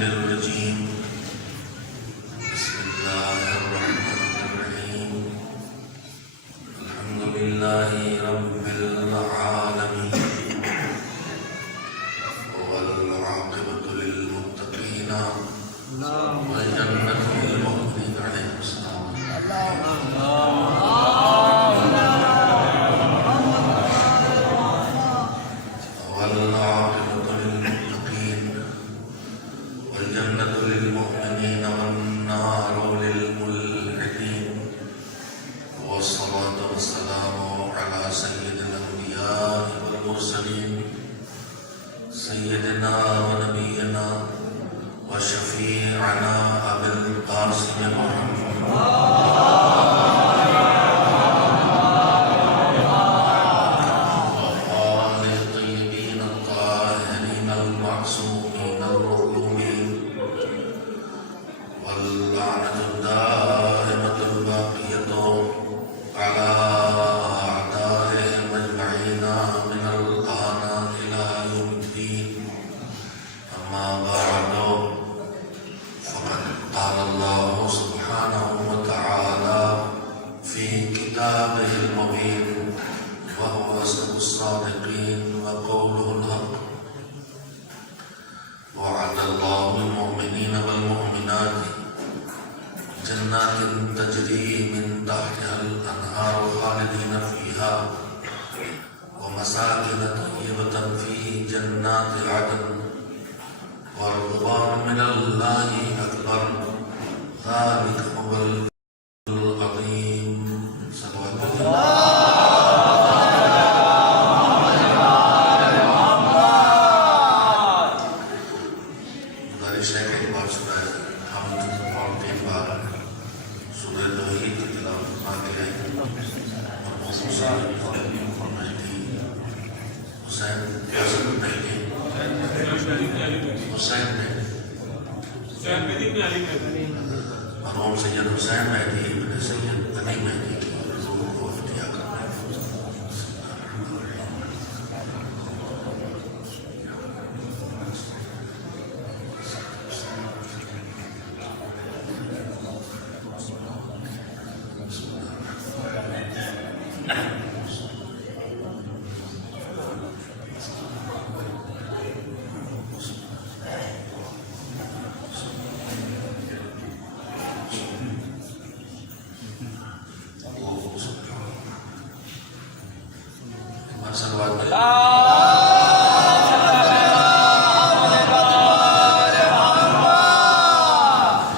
الشيطان الرجيم بسم الله الرحمن الرحيم الحمد لله رب العالمين والعاقبة للمتقين والجنة للمؤمنين عليهم السلام والعاقبة للمتقين والجنة للمؤمنين والنار للملحدين والصلاة والسلام على سيد الأنبياء والمرسلين سيدنا ونبينا وشفيعنا أبي القاسم محمد وآل الطيبين الطاهرين المعصومين المظلومين واللعنة الدائمة الباقية على أعدائهم أجمعين من الآن إلى يوم الدين أما بعد فقد قال الله سبحانه وتعالى في كتابه المبين وهو أصدق الصادقين وقوله الحق وعد الله المؤمنين والمؤمنات جنات تجري من تحتها الأنهار خالدين فيها ومساكن طيبة في جنات عدن ورضوان من الله أكبر ذلك هو العظيم صلوات الله گزارش ہے کہ ایک بار سورہ حمد اور 3 بار سورہ توحید کی تلاوت فرماتے ہیں اور خصوصاً مہدی حسین حسن مہدی حسین مرحوم سید حسین مہدی ابن سید علی مہدی کی روح کو افتیا کرنا ہے. صلوات اللہ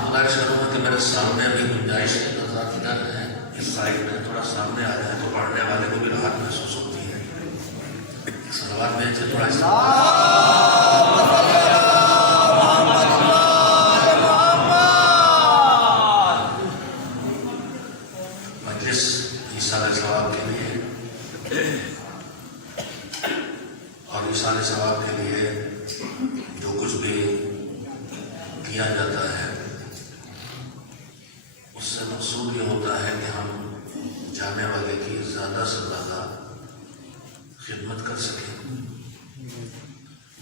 گزارش کروں گا کہ میرے سامنے ابھی گنجائش ہے نظر ادھر ہے اس سائڈ میں تھوڑا سامنے آ جائے تو پڑھنے والے کو بھی راحت محسوس ہوتی ہے. صلوات میں سے تھوڑا مجلس ایصال ثواب کے لیے اور ایصال ثواب کے لیے جو کچھ بھی کیا جاتا ہے اس سے مقصود یہ ہوتا ہے کہ ہم جانے والے کی زیادہ سے زیادہ خدمت کر سکیں،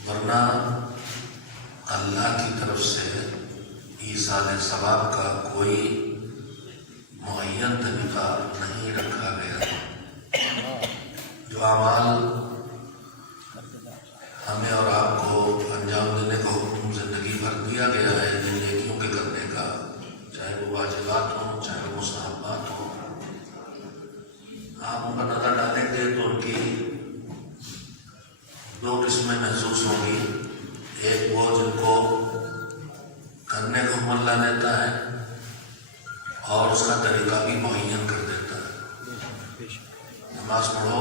ورنہ اللہ کی طرف سے ایصال ثواب کا کوئی معین طریقہ نہیں رکھا گیا. جو اعمال ہمیں اور آپ کو انجام دینے کا حکم زندگی بھر دیا گیا ہے جن نیکیوں کے کرنے کا، چاہے وہ واجبات ہوں چاہے وہ مستحبات ہوں، آپ ان پر نظر ڈالیں گے تو ان کی 2 قسمیں محسوس ہوں گی. ایک وہ جن کو کرنے کا حکم اللہ دیتا ہے اور اس کا طریقہ بھی معین کر دیتا ہے. نماز پڑھو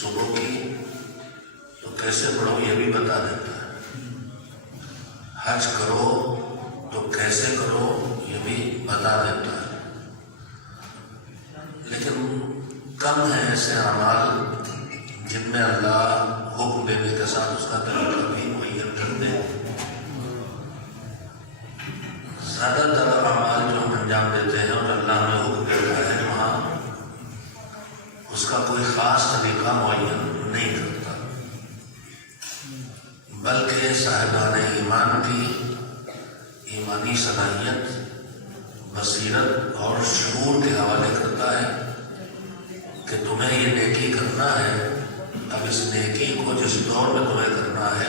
صبح کی تو کیسے پڑھو یہ بھی بتا دیتا ہے. حج کرو تو کیسے کرو یہ بھی بتا دیتا ہے. لیکن کم ہیں ایسے اعمال جن میں اللہ حکم دینے کے ساتھ اس کا طریقہ بھی معین کر دے. زیادہ تر اعمال جو ہم انجام دیتے ہیں اور اللہ نے حکم دیتا ہے وہاں اس کا کوئی خاص طریقہ معین نہیں کرتا، بلکہ صاحبان ایمان کی ایمانی صلاحیت، بصیرت اور شعور کے حوالے کرتا ہے کہ تمہیں یہ نیکی کرنا ہے، اب اس نیکی کو جس دور میں تمہیں کرنا ہے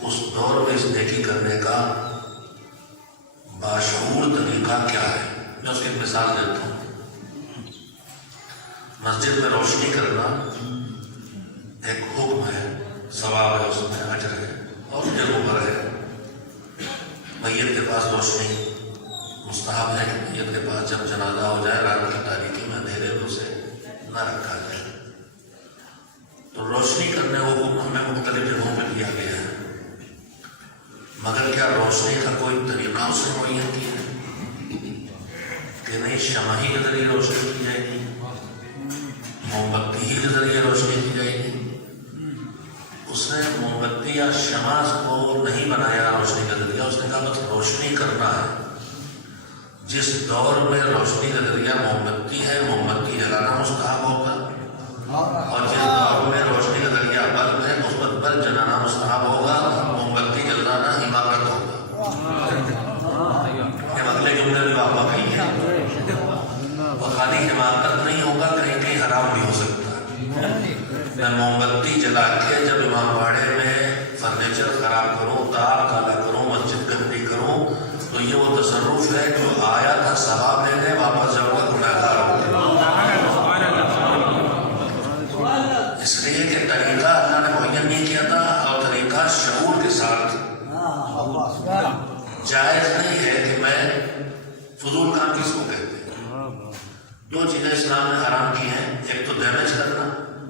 اس دور میں اس نیکی کرنے کا باشعور طریقہ کیا ہے۔ میں اس کی ایک مثال دیتا ہوں۔ مسجد میں روشنی کرنا ایک حکم ہے، ثواب ہے، اس میں اجر ہے اور جگہوں پر ہے۔ میت کے پاس روشنی مستحب ہے کہ میت کے پاس جب جنازہ ہو جائے رات کی تاریکی میں اندھیرے میں اسے نہ رکھا جائے، تو روشنی کرنے وہ حکم ہمیں مختلف جگہوں پہ دیا گیا ہے، مگر کیا روشنی کا کوئی طریقہ اس نے معین کیا ہے کہ نہیں شمع ہی کے ذریعے روشنی کی جائے گی، موم بتی ہی کے ذریعے روشنی کی جائے گی؟ اس نے موم بتی یا شمع کو نہیں بنایا روشنی کا ذریعہ، اس نے کہا بس روشنی کرنا ہے۔ جس دور میں روشنی کا ذریعہ موم بتی ہے، موم بتی جلانا مستحب ہوگا، اور جس دور میں روشنی کا ذریعہ بلب ہے اس پر بلب جلانا مستحب ہوگا، موم بتی جلانا حماقت ہوگا۔ یہ اگلے جملے میں واپس آئی ہے، اور خالی حماقت نہیں ہوگا، کہیں کہیں حرام بھی ہو سکتا ہے۔ میں موم بتی جلا کے جب امام باڑے میں فرنیچر خراب کروں، تار کالا کروں، مسجد گندی کروں، تو یہ وہ تصرف ہے جو آیا تھا ثواب لینے، واپس جاؤں گا گناہگار ہوگا۔ اس لیے کہ طریقہ اللہ نے معین نہیں کیا تھا، اور طریقہ شعور کے ساتھ۔ جائز نہیں ہے کہ میں فضول کام کس کو کہتے ہیں؟ دو چیزیں اسلام نے حرام کی ہیں، ایک تو ڈیمیج کرنا،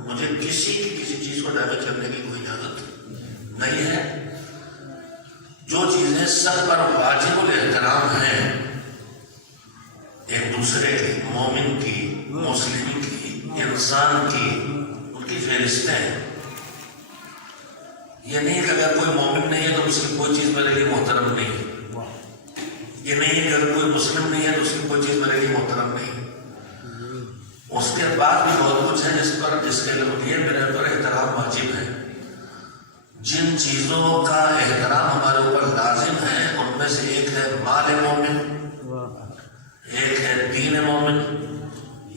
مجھے کسی چیز کو ڈیمیج کرنے کی کوئی اجازت نہیں ہے۔ جو چیزیں سب پر واجب الاحترام ہیں، ایک دوسرے کی، مومن کی، مسلم کی، انسان کی، ان کی فہرستیں ہیں۔ یہ نہیں کہ اگر کوئی مومن نہیں ہے تو اس کی کوئی چیز میرے لیے محترم نہیں ہے، یہ نہیں کہ اگر کوئی مسلم نہیں ہے تو اس کی کوئی چیز میرے لیے محترم نہیں ہے۔ اس کے بعد بھی بہت کچھ ہے جس کے لیے میرے اوپر احترام واجب ہے۔ جن چیزوں کا احترام ہمارے اوپر لازم ہے ان میں سے ایک ہے مال مومن، ایک ہے دین مومن،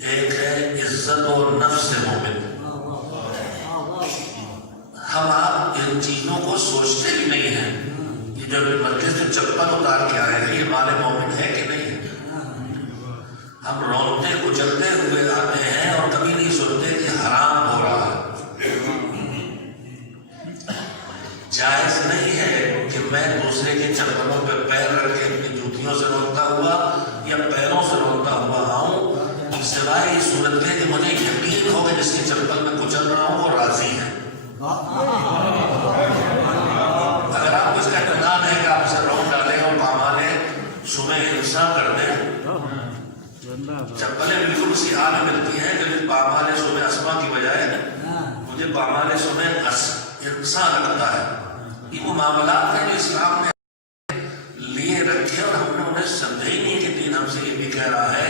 ایک ہے عزت و نفس مومن۔ ہم آپ ان چیزوں کو سوچتے بھی نہیں ہیں کہ جب مسجد سے چپل اتار کے آئے ہیں یہ مال مومن ہے کہ نہیں ہے۔ ہم رونتے کچلتے ہوئے آتے ہیں اور کبھی نہیں سوچتے کہ حرام ہو رہا ہے۔ جائز نہیں ہے کہ میں دوسرے کے چپلوں پہ پیر رکھ کے اپنی جوتیوں سے روکتا ہوا یا پیروں سے روکتا ہوا آؤں، سوائے اس صورت کے کہ مجھے یقین ہو کہ جس کی چپل میں کچل رہا ہوں وہ راضی ہے۔ اگر آپ کو اس کا اطمینان ہے کہ آپ اسے روک ڈالیں اور پامالے صبح انسان کر دیں، چپلیں بالکل اسی حال میں ملتی ہیں کہ پامالے صبح اسما کی بجائے مجھے پامالے صبح انسان لگتا ہے۔ یہ وہ معاملات ہیں جو اسلام نے لیے رکھے اور ہم نے انہیں سمجھے ہی نہیں کہ دین ہم سے یہ بھی کہہ رہا ہے۔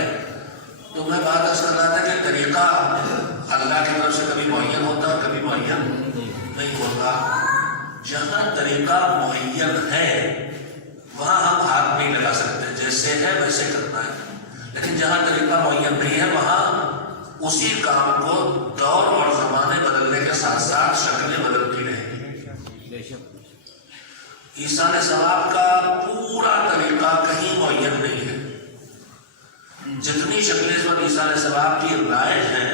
تو میں بات ایسا کر رہا تھا کہ طریقہ اللہ کی طرف سے کبھی معین ہوتا اور کبھی معین نہیں ہوتا۔ جہاں طریقہ معین ہے وہاں ہم ہاتھ نہیں لگا سکتے، جیسے ہے ویسے کرنا ہے، لیکن جہاں طریقہ معین نہیں ہے وہاں اسی کام کو دور اور زمانے بدلنے کے ساتھ ساتھ شکلیں بدلتی رہیں گی۔ ایصال ثواب کا پورا طریقہ کہیں معین نہیں ہے۔ جتنی شکلیں اس وقت ایصال ثواب کی رائج ہیں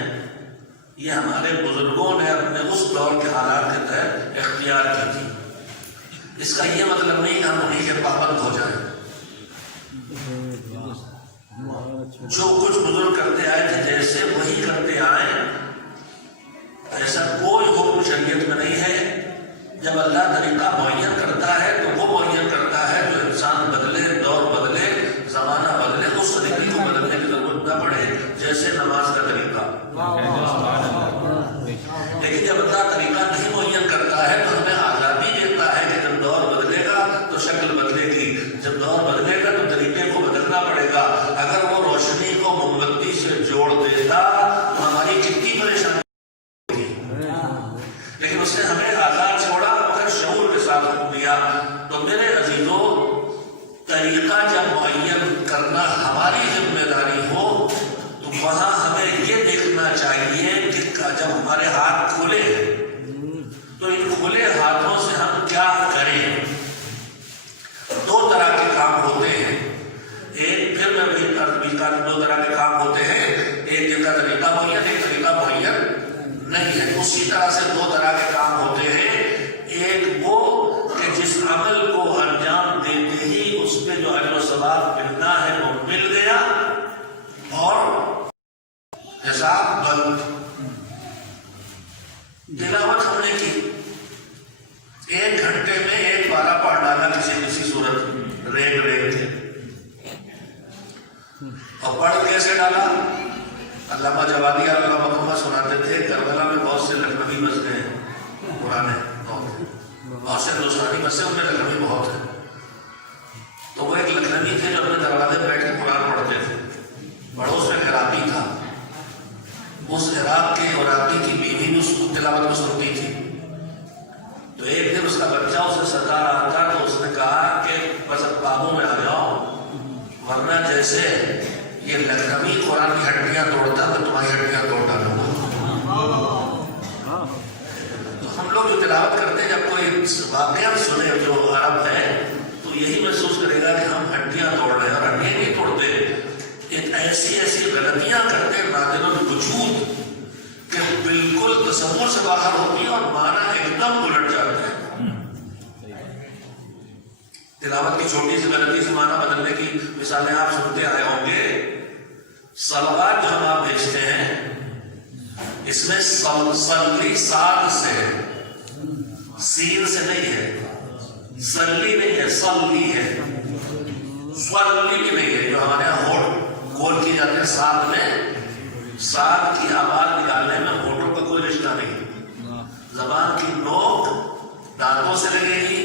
یہ ہمارے بزرگوں نے اپنے اس دور کے حالات کے تحت اختیار کی تھی۔ اس کا یہ مطلب نہیں کہ ہم انہیں کے پابند ہو جائیں۔ جو کچھ بزرگ کرتے آئے تھے جیسے وہی کرتے آئے، ایسا کوئی حکم شریعت میں نہیں ہے۔ جب اللہ طریقہ معین کرتا ہے تو وہ معین کرتا ہے جو انسان بدلے، دور بدلے، زمانہ بدلے، اس طریقے کو بدلنے کی ضرورت نہ پڑے، جیسے نماز کا طریقہ۔ لیکن جب اللہ طریقہ نہیں معین کرتا ہے تو ہمیں آزادی دیتا ہے کہ جب دور بدلے گا تو شکل بدلے گی، جب دور بدلے گا تو طریقے کو بدلنا پڑے گا۔ اگر وہ روشنی کو موم بتی سے جوڑ دیتا تو ہماری کتنی پریشانی ہوگی، لیکن اس نے ہمیں آزاد چھوڑا مگر شعور کے ساتھ حکم دیا۔ تو میرے عزیزوں، طریقہ جب معین کرنا ہماری ذمہ داری ہو تو وہاں ہمیں یہ دیکھنا چاہیے کہ جب ہمارے ہاتھ کھلے تو ان کھلے ہاتھوں سے ہم کیا کریں. دو طرح کے کام ہوتے ہیں. ایک پھر میں وہی دو طرح کے کام ہوتے ہیں. ایک جن کا طریقہ معین، ایک طریقہ معین نہیں ہے. اسی طرح سے دو طرح کے کام ہوتے ہیں. ایک وہ کہ جس عمل کو انجام دیتے ہی اس پہ جو اجر و ثواب ملنا ہے وہ مل گیا اور حساب بند. تلاوت ہم نے کی، 1 گھنٹے میں 1 پارہ پڑھ ڈالا کسی صورت ریگ کے، اور پڑھ کیسے ڈالا؟ علامہ جوادی علامہ محمد سناتے تھے کربلا میں بہت سے لکھنوی بس گئے ہیں پرانے، بہت سے ہندوستانی بسے ان میں لکھنوی بہت ہے. تو وہ ایک لکھنوی تھے جو اپنے دروازے بیٹھ کے قرآن پڑھتے تھے. پڑوس میں عراقی تھا. اس عراق کے عراقی کی بیوی بھی اس کو تلاوت میں سنتی تھی. تو ایک دن اس کا بچہ اسے ستا رہا تھا تو اس نے کہا کہ بس اب قابو میں آ جاؤ، ورنہ جیسے یہ لکھنوی قرآن کی ہڈیاں توڑتا تو تمہاری ہڈیاں توڑ ڈالوں گا. تو ہم لوگ جو تلاوت کرتے ہیں جب کوئی واقعہ سنے جو عرب ہے تو یہی محسوس کرے گا کہ ہم ہڈیاں توڑ رہے ہیں، اور ہڈیاں نہیں توڑتے، ایک ایسی غلطیاں کرتے نادر الوجود کہ بالکل تصور سے باہر ہوتی ہے اور معنی ایک دم الٹ جاتا ہے. تلاوت کی چھوٹی سی غلطی سے معنی بدلنے کی مثالیں آپ سنتے آئے ہوں گے. صلوات جو ہم آپ بھیجتے ہیں اس میں صلی صاد سے ہے، سین سے نہیں ہے. صلی نہیں ہے، صلی ہے. صلی بھی نہیں ہے جو ہمارے یہاں ہوٹ کھول کی جاتے ہیں. ساتھ میں ساتھ کی آواز نکالنے میں ہونٹوں کا کوئی رشتہ نہیں. زبان کی نوک دانتوں سے لگے گی،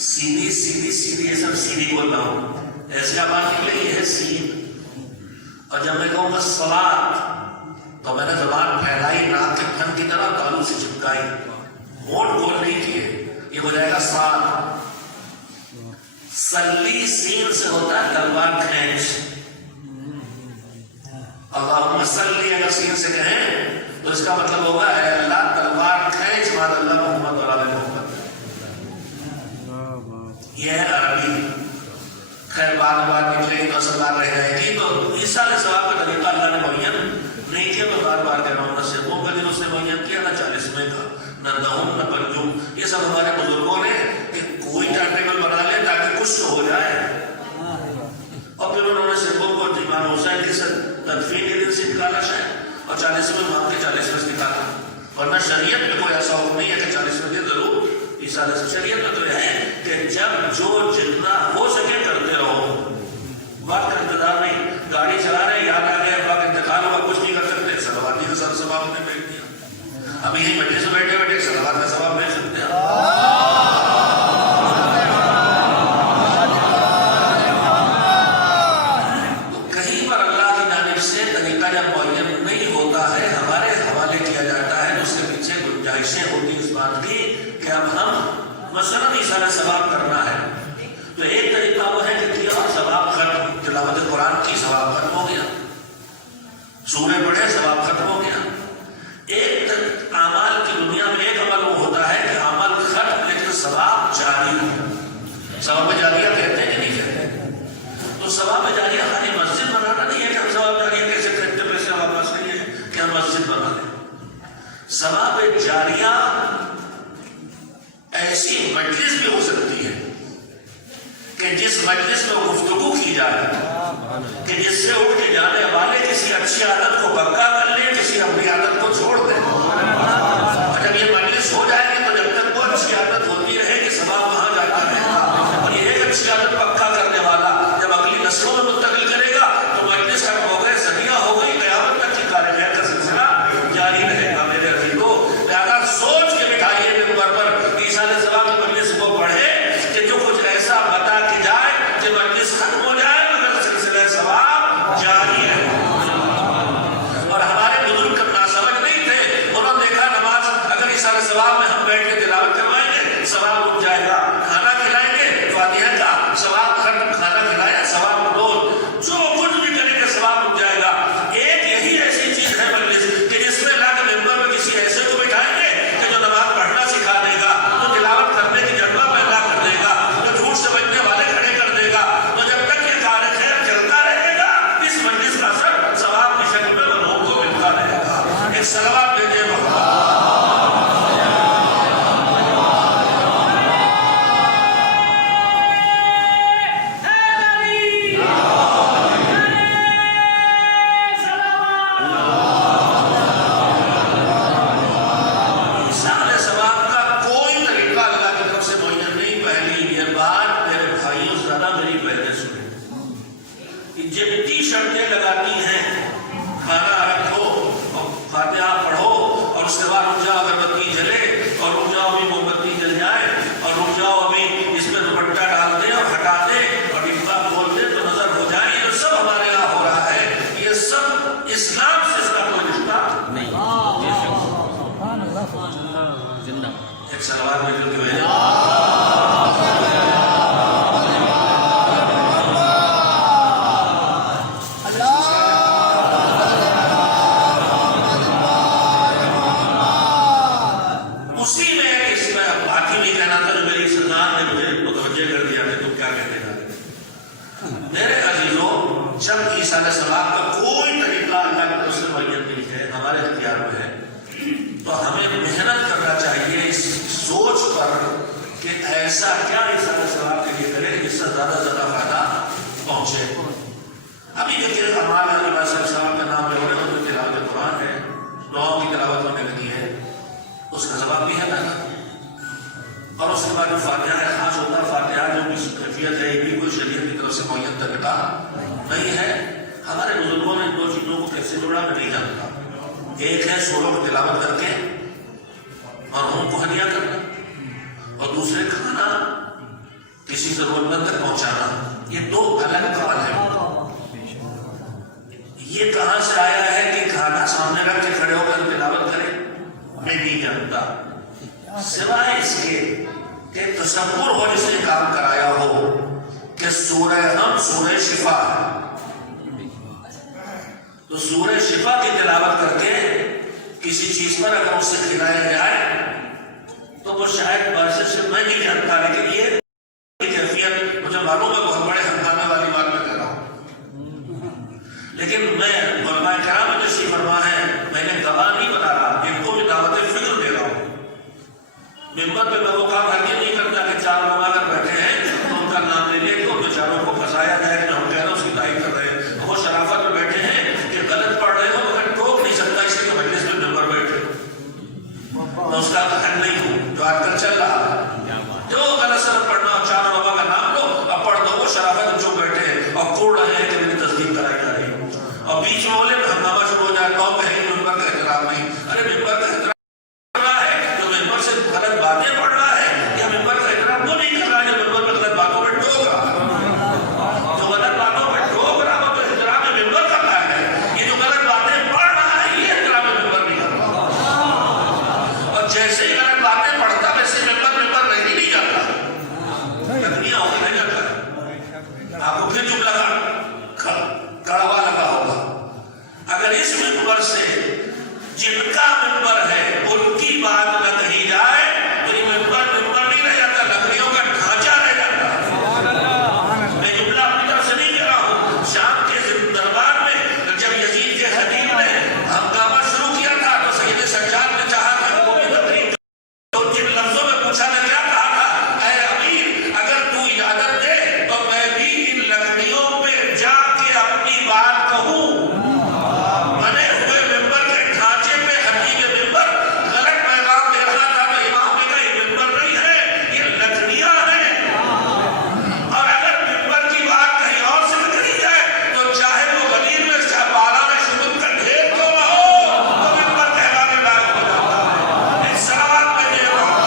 سیدھی سیدھی سیدھی، یہ سب سیدھی بول رہا ہوں، ایسی آواز نکلے گی ہے سین. اور جب میں کہوں گا صلاۃ تو میں نے زبان پھیلائی ناک کے پھن کی طرح تالو سے چپکائی، ہونٹ گول نہیں کیے، یہ ہو جائے گا سات. سلی سین سے ہوتا ہے تلوار کھینچ. اللہم صلی اگر سین سے کہیں تو اس کا مطلب ہوگا اے اللہ تلوار کھینچ ماد اللہ محمد اور آل محمد. یہ ہے عربی. خیر بات نکلے گی تو اصل بات رہ جائے گی. تو عیسیٰ علیہ السلام کا طریقہ اللہ نے معین نہیں کیا. تو بار بار کہہ رہا ہوں، نہ سیبوں کا دن اس نے معین کیا، نہ 40ویں کا، نہ دہم، نہ پنجم. یہ سب ہمارے بزرگوں نے کہ کوئی ٹائم ٹیبل بنا لے تاکہ کچھ تو ہو جائے. اور پھر انہوں نے سیبوں کو امام حسین کی تدفین کے دن سے نکالا شاید، اور 40ویں ماہ کے 40ویں سے نکالا. ورنہ شریعت میں کوئی ایسا حکم نہیں ہے کہ 40ویں دن ضرور عیسیٰ علیہ السلام. شریعت میں تو یہ ہے کہ جب جو جتنا ہو سکے کرتے رہو. وقت کا انتظار نہیں. گاڑی چلا رہے یاد آ گیا وقت انتقال ہوگا، کچھ نہیں کر سکتے، صلواتی کا سب ثواب نے بھیج دیا. اب یہی مجلس سے بیٹھے بیٹھے صلوات کا ثواب بھیج سکتے ہیں. تو کہیں پر اللہ کی جانب سے طریقہ جب معین نہیں ہوتا ہے، ہمارے حوالے کیا جاتا ہے، اس کے پیچھے گنجائشیں ہوتی اس بات کی کہ اب ہم مثلا عیسیٰ علیہ ثواب کرنا ہے. تو ایک طریقہ وہ ہے کہ کیا اور ثواب ختم. تلاوت قرآن کی ثواب ختم ہو گیا، سورے پڑھے ثواب ختم ہو گیا. ایک اعمال کی دنیا میں ایک عمل وہ ہوتا ہے کہ عمل ختم لیکن ثواب جاری ہو. ثواب جاریہ کہتے ہیں کہ نہیں کہتے؟ تو ثواب جاریہ خالی مسجد بنانا نہیں ہے کہ ہم ثواب جاریہ کیسے کرتے، پیسے ہمارے پاس نہیں ہے کہ ہم مسجد بنا لیں. ثواب جاریہ ایسی مجلس بھی ہو سکتی ہے کہ جس مجلس میں گفتگو کی جائے کہ جس سے اٹھ کے جانے والے کسی اچھی عادت کو پکا کر لیں، کسی اپنی عادت کو چھوڑ دیں. اور جب یہ مجلس ہو جائے گی تو جب تک وہ اچھی عادت ہوتی رہے گی ثواب وہاں جاتا رہے گا. اور یہ ایک اچھی عادت پکا کرنے والا جب اگلی نسلوں میں منتقل کرے گا تو مجلس ختم ہو گئے، صدیاں ہو گئی، قیامت تک کی کار خیر کا سلسلہ جاری رہے گا. میرے عزیزو، لہذا سوچ کے بٹھائیے منبر پر عیسیٰ علیہ السلام کی مجلس کو پڑھے کہ جو کچھ ایسا بتا کے جائے کہ مجلس ختم ہو جائے مگر سلسلہ ثواب جاری ہے. اور ہمارے بزرگ ناسمجھ نہیں تھے، انہوں نے دیکھا نماز اگر عیسیٰ علیہ السلام میں ہم بیٹھ کے تلاوت کروائیں گے ثواب اٹھ جائے گا. کھانا کھلائیں گے فاتحہ کا ثواب ختم، کھانا جتنی شرطیں لگاتی ہیں، کھانا رکھو اور فاتحہ پڑھو اور اس کے بعد رک جاؤ اگربتی جلے اور رک جاؤ ابھی موم بتی جل جائے اور رک جاؤ ابھی اس میں دوپٹہ ڈال دے اور ہٹا دے اور ڈبہ کھول دے تو نظر ہو جائے، یہ سب ہمارے یہاں ہو رہا ہے، یہ سب اسلام سے اس کا کوئی رشتہ نہیں۔ ایک سلوات میں جو کہ جب عیسیٰ علیہ السلام کا کوئی طریقہ اللہ کی طرف سے معین نہیں ہے، ہمارے اختیار میں ہے، تو ہمیں محنت کرنا چاہیے اس سوچ پر کہ ایسا کیا عیسیٰ علیہ السلام کے لیے کرے جس سے زیادہ سے زیادہ فائدہ پہنچے۔ ابھی جو کہ ہمارے نبی صلی اللہ علیہ وسلم کا نام لے رہے ہیں، جو تلاوت قرآن ہے، دعاؤں کی تلاوت ہونے لگی ہے، اس کا جواب بھی ہے پہلا، اور اس کے بعد جو فاتحہ خاص ہوتا ہے، فاتحہ جو بھی کیفیت ہے، یہ بھی کوئی شریعت کی طرف سے معین طریقہ نہیں ہے۔ ہمارے بزرگوں نے دو چیزوں کو کیسے جوڑا میں نہیں جانتا، ایک ہے سوروں کو تلاوت کر کے اور ان کو ہدیہ کرنا، اور دوسرے کھانا کسی ضرورت مند تک پہنچانا، یہ دو الگ کام ہے۔ یہ کہاں سے آیا ہے کہ کھانا سامنے رکھ کے کھڑے ہو کر تلاوت کرے، میں نہیں جانتا، سوائے اس کے کہ تصور ہو جس نے کام کرایا ہو کہ سورہ ہم سورہ شفا ہے، تو سورہ شفا کی تلاوت کر کے کسی چیز پر اگر اسے کھلایا جائے تو وہ شاید بارشت سے میں نہیں جانتا، لیکن یہ کیفیت مجھے معلوم ہے، بہت بڑے ہنگامے والی بات میں کہہ رہا ہوں، لیکن میں علماء کرام میں تشریف فرما ہے، میں نے گواہ نہیں بنا رہا، ان کو بھی دعوت فکر دے رہا ہوں۔ ممبر پہ میں وہ کام ہرگز نہیں کرتا کہ چار لوگ اگر بیٹھے ہیں تو ان کا نام لے لے تو بیچاروں کو پھنسایا جائے کہ ہم کہہ رہے ہیں اس کی تعریف کر رہے ہیں، وہ شرافت میں بیٹھے ہیں کہ غلط پڑھ رہے ہو مگر ٹوک نہیں سکتا اس لیے کہ مجلس میں ممبر بیٹھے، میں اس کا حق نہیں ہوں جو آج کل چل رہا ہے، جو غلط سلط پڑھنا چار لوگوں کا نام لو اب پڑھ دو، وہ شرافت جو بیٹھے ہیں اور کوڑ رہے ہیں کہ میری تصدیق کرائی جا رہی ہے، اور بیچ میں بولے ہنگامہ شروع ہو جائے تو کہیں ممبر کا احترام نہیں، ارے ممبر کا احترام غلط باتیں پڑھ رہا ہے یا ممبر کا احترام وہ نہیں کر رہا ہے، جو ممبر پہ غلط باتوں پہ ٹوک رہا ہے، جو غلط باتوں پہ ٹوک رہا ہے وہ تو احترام ممبر کا کام ہے، یہ جو غلط باتیں پڑھ رہا ہے یہ احترام ممبر نہیں کر رہا، اور جیسے ہی غلط باتیں پڑھتا ویسے ممبر نہیں جاتا، تکنیاں ہوتی نہیں جاتا۔ آپ کو پھر جملہ کڑوا لگا ہوگا، اگر اس ممبر سے جن کا ممبر ہے ان کی بات نہ کہی جائے تو یہ ممبر نہیں رہ جاتا، لکڑیوں کا ڈھانچہ رہ جاتا۔ میں جملہ اپنی طرف سے نہیں کہہ رہا ہوں، شام کے دربار میں جب یزید کے خطیب نے ہنگامہ شروع کیا تھا تو سید سجاد نے چاہا تھا کہ وہ بھی تقریر، تو جن لفظوں میں پوچھا نے کیا کہا تھا، اے امیر اگر تو اجازت دے تو میں بھی ان لکڑیوں پہ جا کے اپنی بات کہوں۔ بنے ہوئے ممبر کے ڈھانچے پہ خطیب ممبر غلط پیغام دے رہا تھا تو امام نے کہا یہ ممبر نہیں ہے، یہ لکڑیاں ہیں، اور اگر ممبر کی بات کہیں اور سے کہی جائے تو چاہے وہ غدیر میں چاہے بالا میں شبت کا ڈھیر کیوں نہ ہو تو ممبر کہلانے لائق ہو جاتا ہے۔ ایک سلوات میں دے رہا ہوں،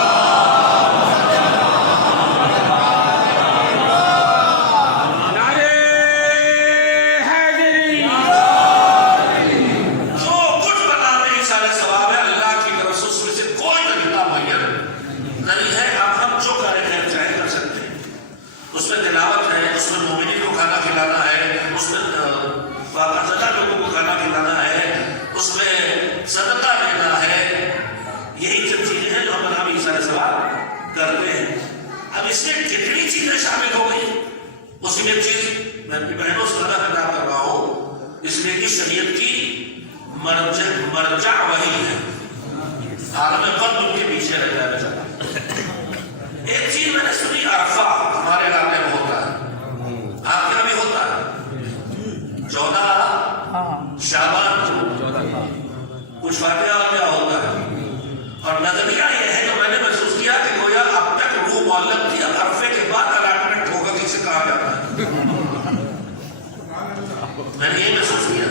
اس میں تلاوت ہے، اس میں مومنین کو کھانا کھلانا ہے، اس میں باقاعدہ لوگوں کو کھانا کھلانا ہے، اس میں صدقہ دینا ہے، یہی سب چیزیں ہیں جو ہم جناب عیسیٰ علیہ السلام کرتے ہیں۔ اب اس میں کتنی چیزیں شامل ہو گئی، اسی میں ایک چیز میں اپنی بہنوں سے زیادہ خطاب کر رہا ہوں، اس لیے کہ شریعت کی مرجع وہی ہے، عالم قلب ان کے پیچھے رہ جائے بچہ۔ ایک چیز میں نے سنی، عرفہ ہمارے علاقے میں ہوتا ہے، آپ کے بھی ہوتا ہے، 14 شعبان کچھ فاتحہ کیا ہوتا ہے، اور نظریہ یہ ہے جو میں نے محسوس کیا کہ گویا اب تک روح معلق تھی، اب عرفے کے بعد الاٹمنٹ ہوگا کسے کہا جاتا ہے۔ میں نے یہ محسوس کیا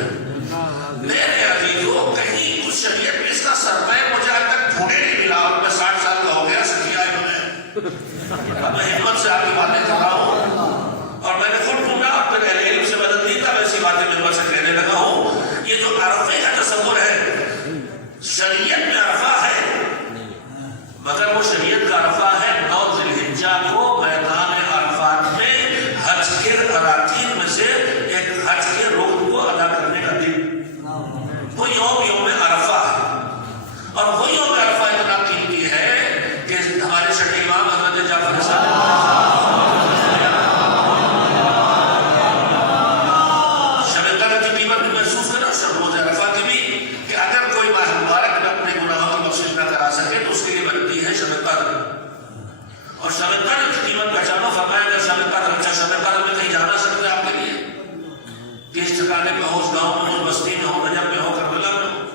میرے عزیزوں، کہیں کچھ شریعت میں اس کا سرمایہ مجھے آج تک ڈھونڈے نہیں ملا، اور میں 60 سال کا ہو گیا سکھیا ہے میں ہمت سے آپ کی باتیں کر رہا ہوں، اور میں نے خود ڈھونڈا، اور پھر اہل علم سے مدد لی تھا، ویسی باتیں میں ہمت سے کہنے لگا ہوں۔ یہ جو عرفے کا تصور ہے، شریعت میں عرفہ ہے، مگر وہ شریعت کا عرفہ ہے 9 ذی الحجہ کو میدان عرفات میں حج کے اراکین میں سے ایک حج کے رکن کو ادا کرنے کا دن، وہ یوم عرفہ ہے۔ اور وہ یوم عرفہ اتنا قیمتی ہے کہ ہمارے شرعی امام حضرت جعفر صادق شب قدر کی قیمت بھی محسوس کرنا، شب روز عرفہ کی بھی، کہ اگر کوئی ماہ مبارک میں اپنے گناہوں کی بخشش نہ کرا سکے تو اس کے لیے بنتی ہے شب قدر، اور شب قدر کی قیمت پہچانو۔ فرمایا کہ شب قدر، اچھا شب قدر میں کہیں جانا سکتے ہیں آپ کے لیے، کس ٹھکانے پہ ہو، اس گاؤں میں ہو، بستی میں ہو، نجف میں ہو، کربلا میں ہو،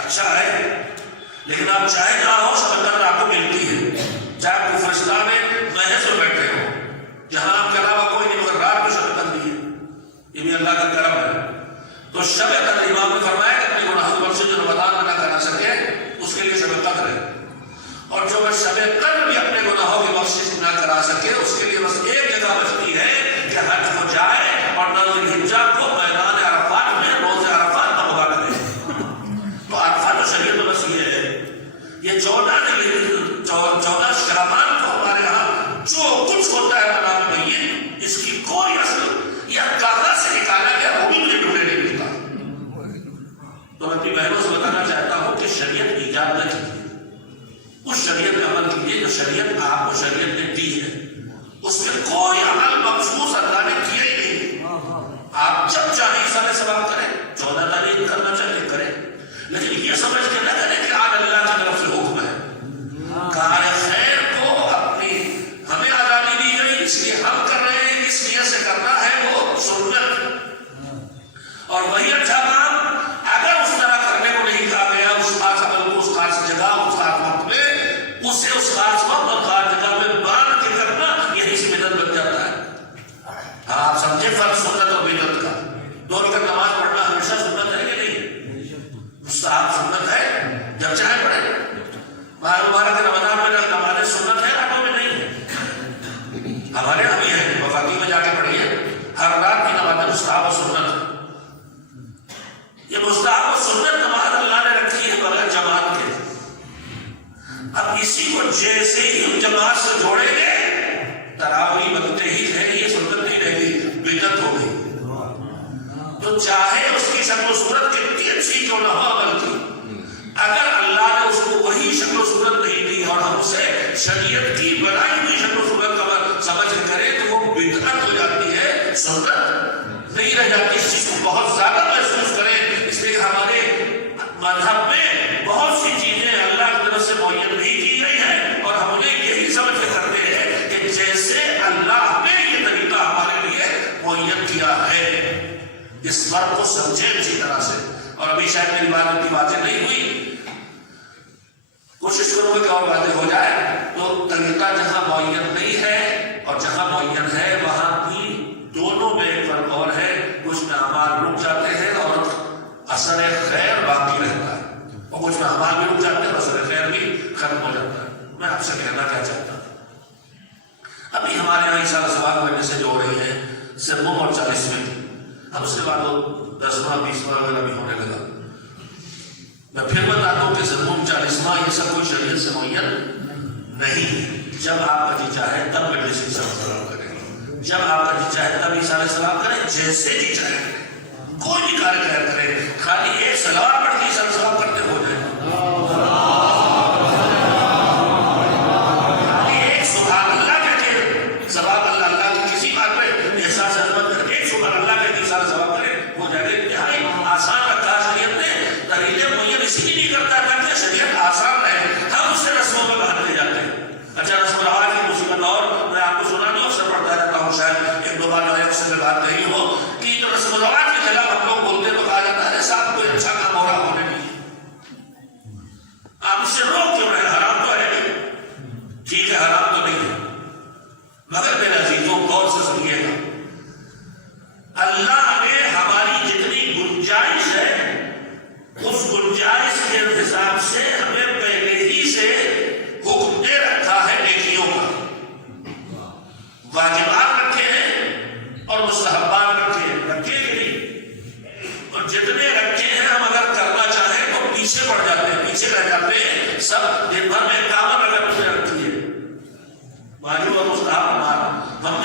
اچھا ہے، لیکن آپ چاہے جہاں ہو شب قدر آپ کو ملتی ہے، چاہے آپ کو فرشتہ میں محض میں بیٹھے ہو، جہاں آپ کے علاوہ کوئی نہیں، مگر رات میں شب قدر ہے، یہ بھی اللہ کا کرم ہے۔ تو شب قدر امام نے فرمایا کہ اپنے گناہوں کی بخشش جو رمضان میں نہ کرا سکے اس کے لیے شب قدر ہے، اور جو میں شب قدر بھی اپنے گناہوں کی بخشش نہ کرا سکے اس کے لیے بس ایک جگہ بچتی ہے کہ حج کو جائے اور 9 ذی الحجہ کو میدان عرفات میں روز عرفات تقوا کرے۔ تو عرفہ تو شریعت میں بس یہ ہے، یہ 14 شعبان کو ہمارے ہاں جو کچھ ہوتا ہے نام بھائی، اس کی کوئی اصل یا کہاں سے نکالا گیا وہ بھی مجھے ڈھونڈے نہیں ملتا۔ تو میں اپنی بہنوں سے بتانا چاہتا ہوں کہ شریعت ایجاد نہ کیجیے، اس شریعت میں عمل کیجیے جو شریعت آپ کو شریعت نے دی ہے، اس میں کوئی عمل مخصوص اللہ نے کیا ہی نہیں۔ آپ جب چاہیں ایسا ثواب کریں، 14 تاریخ کرنا چاہیے کریں، لیکن یہ سمجھ کے نہ کریں کہ آج اللہ کی طرف سے حکم ہے۔ کار خیر کو اپنی ہمیں آزادی دی گئی، اس لیے ہم کر رہے ہیں، اس نیت سے کرنا ہے وہ سنت، اور وہی اچھا کام اگر اس طرح کرنے کو نہیں کہا گیا، اس خاص عمل کو اس خاص جگہ اس خاص وقت میں اسے اس خاص وقت اور خاص جگہ میں باندھ کے کرنا، یہی سے بدعت بن جاتا ہے۔ ہاں آپ سمجھے فرق سنت اور بدعت کا؟ 2 رکعت نماز پڑھنا ہمیشہ سنت ہے کہ نہیں؟ مستحب سنت ہے، جب چاہے پڑھیں۔ ماہ مبارک رمضان میں نمازیں سنت ہے، راتوں میں نہیں ہے، ہمارے یہاں بھی ہے، وفاقی میں جا کے پڑھیے، ہر رات کی نمازیں مستحب و سنت ہے۔ یہ مستحب و سنت نماز اللہ نے رکھی ہے بغیر جماعت کے۔ اب اسی کو جیسے ہی ہم جماعت سے جوڑیں گے، تراویح بنتے ہی ہے، یہ سنت نہیں رہ گئی، بدعت ہو گئی۔ تو چاہے اس کی شکل و صورت کتنی اچھی کیوں نہ ہو عمل کی، اگر اللہ نے اس کو وہی شکل و صورت نہیں دی اور ہم اسے شریعت کی بنائی ہوئی شکل و صورت کا سمجھ کریں تو وہ بدعت ہو جاتی ہے، سنت نہیں رہ جاتی۔ اس چیز کو بہت زیادہ محسوس کریں، اس لیے ہمارے مذہب میں بہت سی چیزیں اللہ کی طرف سے معین نہیں کی گئی ہیں، اور ہم انہیں یہی سمجھ کے کرتے ہیں کہ جیسے اللہ نے یہ طریقہ ہمارے لیے معین کیا ہے۔ اس فرق کو سمجھیں اچھی طرح سے، اور ابھی شاید میری بات اتنی واضح نہیں ہوئی، کوشش کروں کہ اور واضح ہو جائے۔ تو طریقہ جہاں معین نہیں ہے اور جہاں معین ہے وہاں بھی دونوں میں ایک فرق اور ہے، کچھ میں اعمال رک جاتے ہیں اور اثر خیر باقی رہتا ہے، اور کچھ میں اعمال بھی رک جاتے ہیں اور اثر خیر بھی ختم ہو جاتا ہے۔ میں آپ سے کہنا کیا چاہتا ہوں، ابھی ہمارے یہاں اشارہ ثواب کرنے سے جو ہو رہی ہے سرموم اور 40ویں، اب اس کے بعد وہ 10واں 20واں وغیرہ بھی ہونے لگا۔ میں پھر بتاتا ہوں کہ سرموم 40واں یہ سب کوئی شریعت سے معین نہیں ہے۔ جب آپ کا جی چاہے تب مجلس اشارہ ثواب کریں، جب آپ کا جی چاہے تب اشارہ ثواب کریں، جیسے جی چاہے کوئی بھی کار خیر کرے، خالی ایک صلوات پڑھ کے اشارہ ثواب کرتے ہو جائے، خالی ایک سبحان اللہ کہتے ہیں، ثواب اللہ کی کسی بات پہ احساس عظمت کر کے ایک سبحان اللہ کہتے ہیں اشارہ ثواب کرے ہو جائے گا۔ انتہائی آسان رکھا شریعت نے، طریقے معین اسی لیے نہیں کرتا تاکہ شریعت آسان رہے، ہم اس سے رسموں میں باندھتے جاتے ہیں۔ اچھا رسم و رواج کی مصیبت، اور میں آپ کو سنا نہیں اکثر پڑھتا رہتا ہوں، شاید 1-2 بار جو ہے اس سے بات نہیں ہو کہ جو رسم و رواج کے خلاف ہم لوگ بولتے تو کہا جاتا ہے صاحب کوئی اچھا کام ہو رہا ہونے نہیں،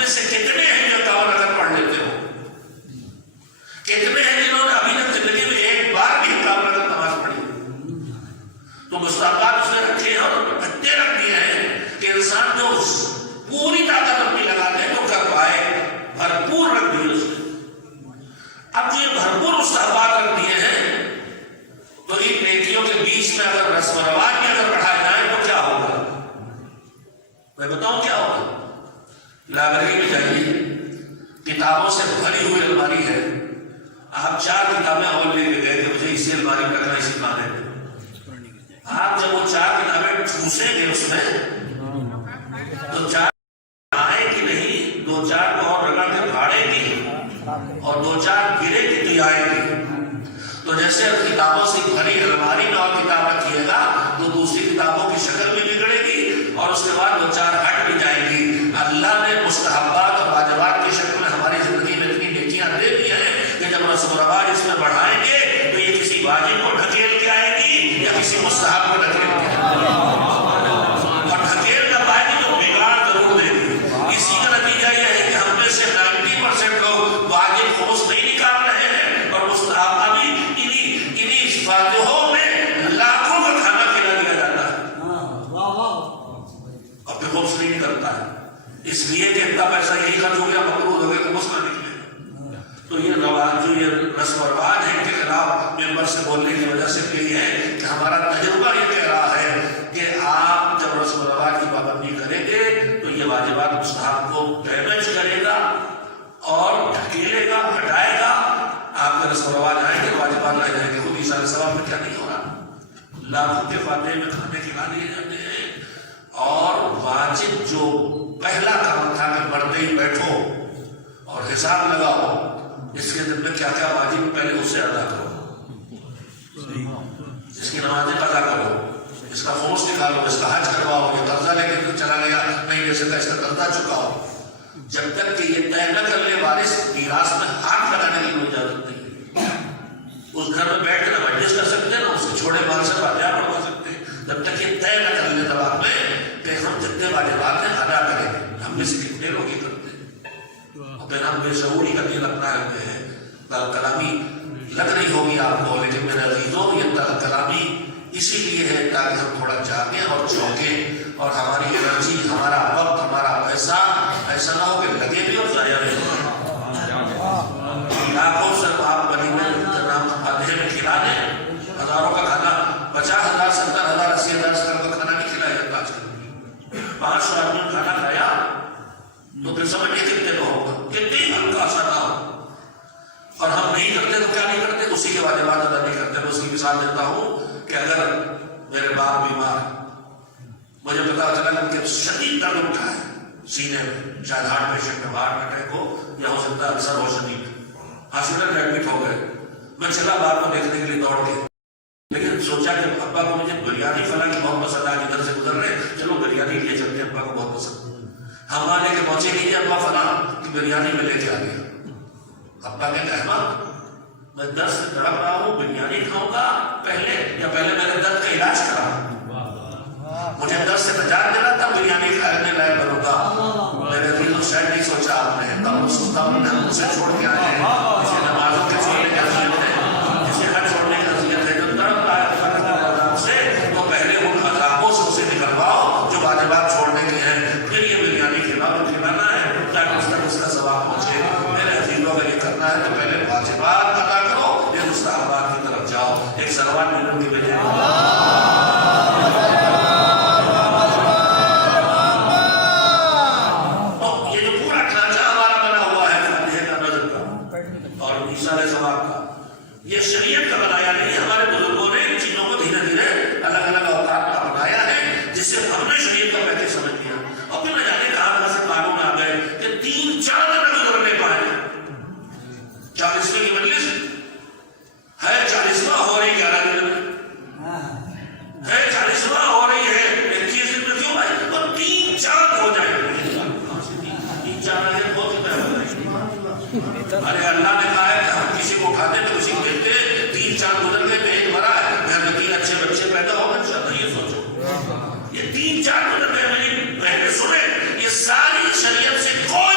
میں سے کتنے ہیں جو 51 رکعت پڑھ لیتے ہو؟ کتنے ہیں جنہوں نے ابھی تک زندگی میں ایک بار بھی 51 رکعت نماز پڑھی؟ تو مستحبات اس نے رکھے ہیں اور اچھے رکھ دیے ہیں کہ انسان جو پوری طاقت اپنی لگا دے تو کر پائے، بھرپور رکھ دیے اس نے۔ اب جو یہ بھرپور مستحبات رکھ دیے ہیں تو ان نیکیوں کے بیچ میں اگر رسم و رواج بھی اگر بڑھائے جائیں تو کیا ہوگا؟ میں بتاؤں کیا ہوگا؟ لائبریری میں جائیے، کتابوں سے بھری ہوئی الماری ہے، آپ 4 کتابیں اور لے کے گئے کہ مجھے اسی الماری میں رکھنا، اسی معنی میں آپ جب وہ 4 کتابیں ٹھوسیں گے اس میں تو 4 آئے گی نہیں، 2-4 کو اور رگڑ کے پھاڑے گی اور 2-4 گرے گی تو آئے گی۔ تو جیسے کتابوں سے بھری الماری میں اور کتاب رکھیے گا تو دوسری کتابوں کی شکل بھی بگڑے گی اور اس کے بعد 2-4 ہٹ بھی جائیں گی۔ اللہ نے مستحبات اور واجبات کی شکل میں ہماری زندگی میں اتنی نیکیاں دے دی ہیں کہ جب رسم و رواج اس میں بڑھائیں گے تو یہ کسی واجب کو ڈھکیل کے آئے گی یا کسی مستحب کو ڈھکیل کے آئے گی، اور ڈھکیل نہ پائے گی تو بگاڑ ضرور دے گی۔ اسی کا نتیجہ یہ ہے کہ ہم میں سے 90% لوگ واجب خمس نہیں نکال رہے ہیں اور مستحب ابھی انہی فاتحوں میں لاکھوں کا کھانا کھلا دیا جاتا ہے اور پھر خمس نہیں نکلتا ہے، اس لیے کہ اتنا پیسہ یہی خرچ ہو گیا، مقروض ہو گیا، خمس نہ نکلے۔ تو یہ رواج، جو یہ رسم و رواج ہے، ان کے خلاف ممبر سے بولنے کی وجہ سے یہی ہے کہ ہمارا تجربہ یہ کہہ رہا ہے کہ آپ جب رسم و رواج کی پابندی کریں گے تو یہ واجبات مستحب کو ڈیمیج کرے گا اور ڈھکیلے گا، ہٹائے گا۔ آپ کے رسم و رواج آئیں گے، واجبات آئے جائیں گے، خود ایسا ثواب میں کیا نہیں ہو رہا؟ لاکھوں کے فاتحے میں کھانے کھلا دیے جاتے ہیں، اور واجب جو پہلا کام تھا کہ پڑھتے ہی بیٹھو اور حساب لگاؤ اس کے دن میں کیا کیا واجب ہے پہلے اس سے ادا کرو، اس کی نمازیں ادا کرو، اس کا خمس نکالو، اس کا حج کرواؤ، یہ قرضہ لے کے چلا گیا نہیں دے سکتا اس کا قرضہ چکاؤ۔ جب تک کہ یہ طے نہ کر لے وارث میراث میں ہاتھ لگانے کی کوئی اجازت نہیں۔ اس گھر میں بیٹھ کر مجلس کر سکتے ہیں، اس کے چھوڑے مال سے فاتحہ پڑھوا سکتے ہیں، جب تک یہ طے نہ کر لے دماغ میں کہ ہم جتنے واجبات ہیں ادا کریں گے۔ ہم میں سے کتنے لوگ یہ کرتے ہیں، اور پھر ہم بے شعوری کا دل اپنا رکھتے ہیں۔ کلامی لگ رہی ہوگی آپ کو، لیکن میرے عزیزوں یہ کلامی اسی لیے ہے تاکہ ہم تھوڑا جاگیں اور چونکیں، اور ہماری انرجی، ہمارا وقت، ہمارا پیسہ ایسا نہ ہو کہ لگے بھی اور ضائع بھی ہو۔ لاکھوں صرف آپ ولیمے کا نام فاتحے میں کھلا دیں، ہزاروں کا کھانا، 50,000 70,000 80,000 کا کھانا نہیں کھلایا جاتا آج کل۔ 500 آدمی نے کھانا کھایا تو پھر سمجھیے کتنے کو ہوگا، کتنی ہلکا سا نہ ہو۔ اور ہم نہیں کرتے تو کیا نہیں کرتے، اسی کے واجبات ادا نہیں کرتے۔ میں اس کی مثال دیتا ہوں کہ اگر میرے باپ بیمار، مجھے پتا چلا کہ ان کے شدید درد اٹھا ہے سینے میں، شاید ہارٹ پیشنٹ میں، ہارٹ اٹیک ہو یا ہو سکتا ہے السر ہو شدید، ہاسپٹل میں ایڈمٹ ہو گئے۔ میں چلا باپ کو دیکھنے کے لیے دوڑ کے، لیکن سوچا کہ ابا کو مجھے بریانی فلاں کی بہت پسند ہے، ادھر سے گزر رہے، چلو بریانی لے چلتے، ابا کو بہت پسند۔ ہم آنے کے پہنچے نہیں، ابا فلاں کی بریانی میں لے کے آ گیا۔ ابا کہتے احمد میں درد سے تڑپ رہا ہوں، بریانی کھاؤں گا پہلے یا پہلے میرے درد کا علاج کرا؟ مجھے درد سے نجات دینا تھا، بریانی کھانے لائق بنوں گا۔ میرے دل کو شاید نہیں سوچا آپ نے، تب وہ سوچتا ہوں ہم اسے چھوڑ کے آئے ہیں، جسے نمازوں کے چھوڑنے کی حیثیت ہے، جسے حج چھوڑنے کی حیثیت ہے، جو تڑپ رہا ہے عذاب سے، تو پہلے ان عذابوں سے اسے نکلواؤ جو واجبات چھوڑنے کی ہیں، پھر یہ بریانی کھلانا ہے تاکہ اس تک اس کا ثواب پہنچے۔ میرے عزیزوں اگر یہ کرنا ہے تو پہلے واجبات ادا کرو، پھر مستحبات کی طرف جاؤ۔ ایک سلوات ملوں کی وجہ یہ شریعت کا بنایا نہیں، ہمارے بزرگوں نے ان چیزوں کو دھیرے دھیرے الگ الگ اوقات میں اپنایا ہے، جس سے ہم نے شریعت کا پہلے سمجھ لیا، اور پھر نہ جانے کہاں کہاں سے قانون آ گئے کہ 3 چاند نہ گزرنے پائے۔ 40ویں کی مجلس ہے، 40واں ہو رہی 11 دن میں ہے، 40واں ہو رہی ہے 21 دن میں، کیوں بھائی؟ اور 3 چاند ہو جائے گا، 3 چاند آگے بہت ہی پہلے۔ ارے اللہ نے کہا ہے کہ ہم کسی کو اٹھاتے تو کسی کو دیکھتے، 3 چاند گزر گئے، پیٹ بھرا ہے، گھر میں 3 اچھے بچے پیدا ہو گئے، انشاءاللہ یہ سوچو، یہ 3 چاند گزر گئے۔ میری بہنیں سنیں، یہ ساری شریعت سے کوئی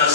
10।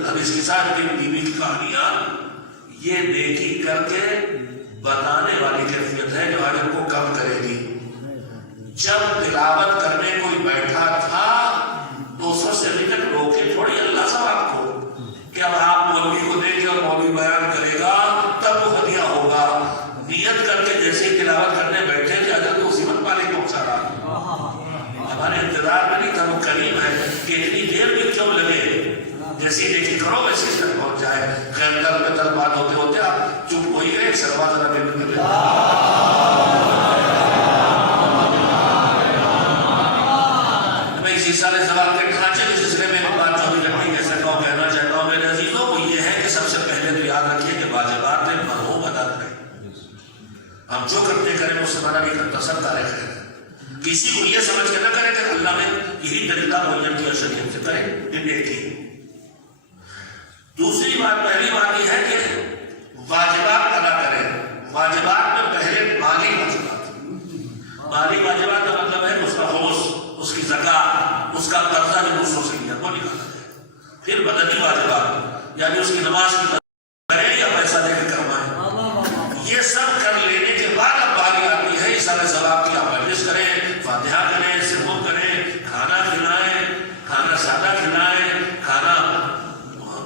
حدیث کے ساتھ کہ بیوی کی کہانیاں یہ نیکی کر کے بتانے والی کیفیت ہے جو آج ہم کو کم کرے گی. جب تلاوت کرنے کوئی بیٹھا تھا تو اس وقت سے ابھی تک روکے تھوڑی اللہ صاحب آپ کو کہ اب آپ مولوی کو دیں گے اور مولوی بیان کرے گا تب وہ ہدیہ ہوگا. نیت کر کے جیسے ہی تلاوت کرنے بیٹھے تھے حضرت اسی وقت مالک پہنچا رہا. ہمارے انتظار میں نہیں تھا، وہ کریم ہے کہ اتنی دیر بھی کیوں لگے، جیسی نیکی کرو ویسے اس تک پہنچ جائے. خیر دل پہ دل بات ہوتے ہوتے آپ چپ ہوئی گئے. سروا ذرا بے کر لے. میں اسی سارے سوال کے ڈھانچے کے سلسلے میں بات جو بھی لگتی کیسے کہوں کہنا چاہتا ہوں میرے عزیزوں، وہ یہ ہے کہ سب سے پہلے تو یاد رکھیے کہ واجبات مرحوم ادا کریں. ہم جو کرتے کریں اس سے منع نہیں کرتا، سب کارے کریں. کسی کو یہ سمجھ کے نہ کریں کہ اللہ نے یہی طریقہ معین کیا شریعت سے کریں یہ نیکی. دوسری بات، پہلی بات یہ ہے کہ واجبات ادا کریں. واجبات میں پہلے مالی واجبات. مالی واجبات کا مطلب ہے اس کا خمس، اس کی زکات، اس کا قرضہ جو دوسروں سے لیا وہ نکالا جائے. پھر بدنی واجبات یعنی اس کی نماز کی کریں یا پیسہ دے کے کروائیں. یہ سب کر لینے کے بعد اب باری آتی ہے سارے ثواب کی. آپ مجلس کریں، فاتحہ کریں، سبوت کریں، کھانا کھلائیں، کھانا سادہ کھلائیں، کھانا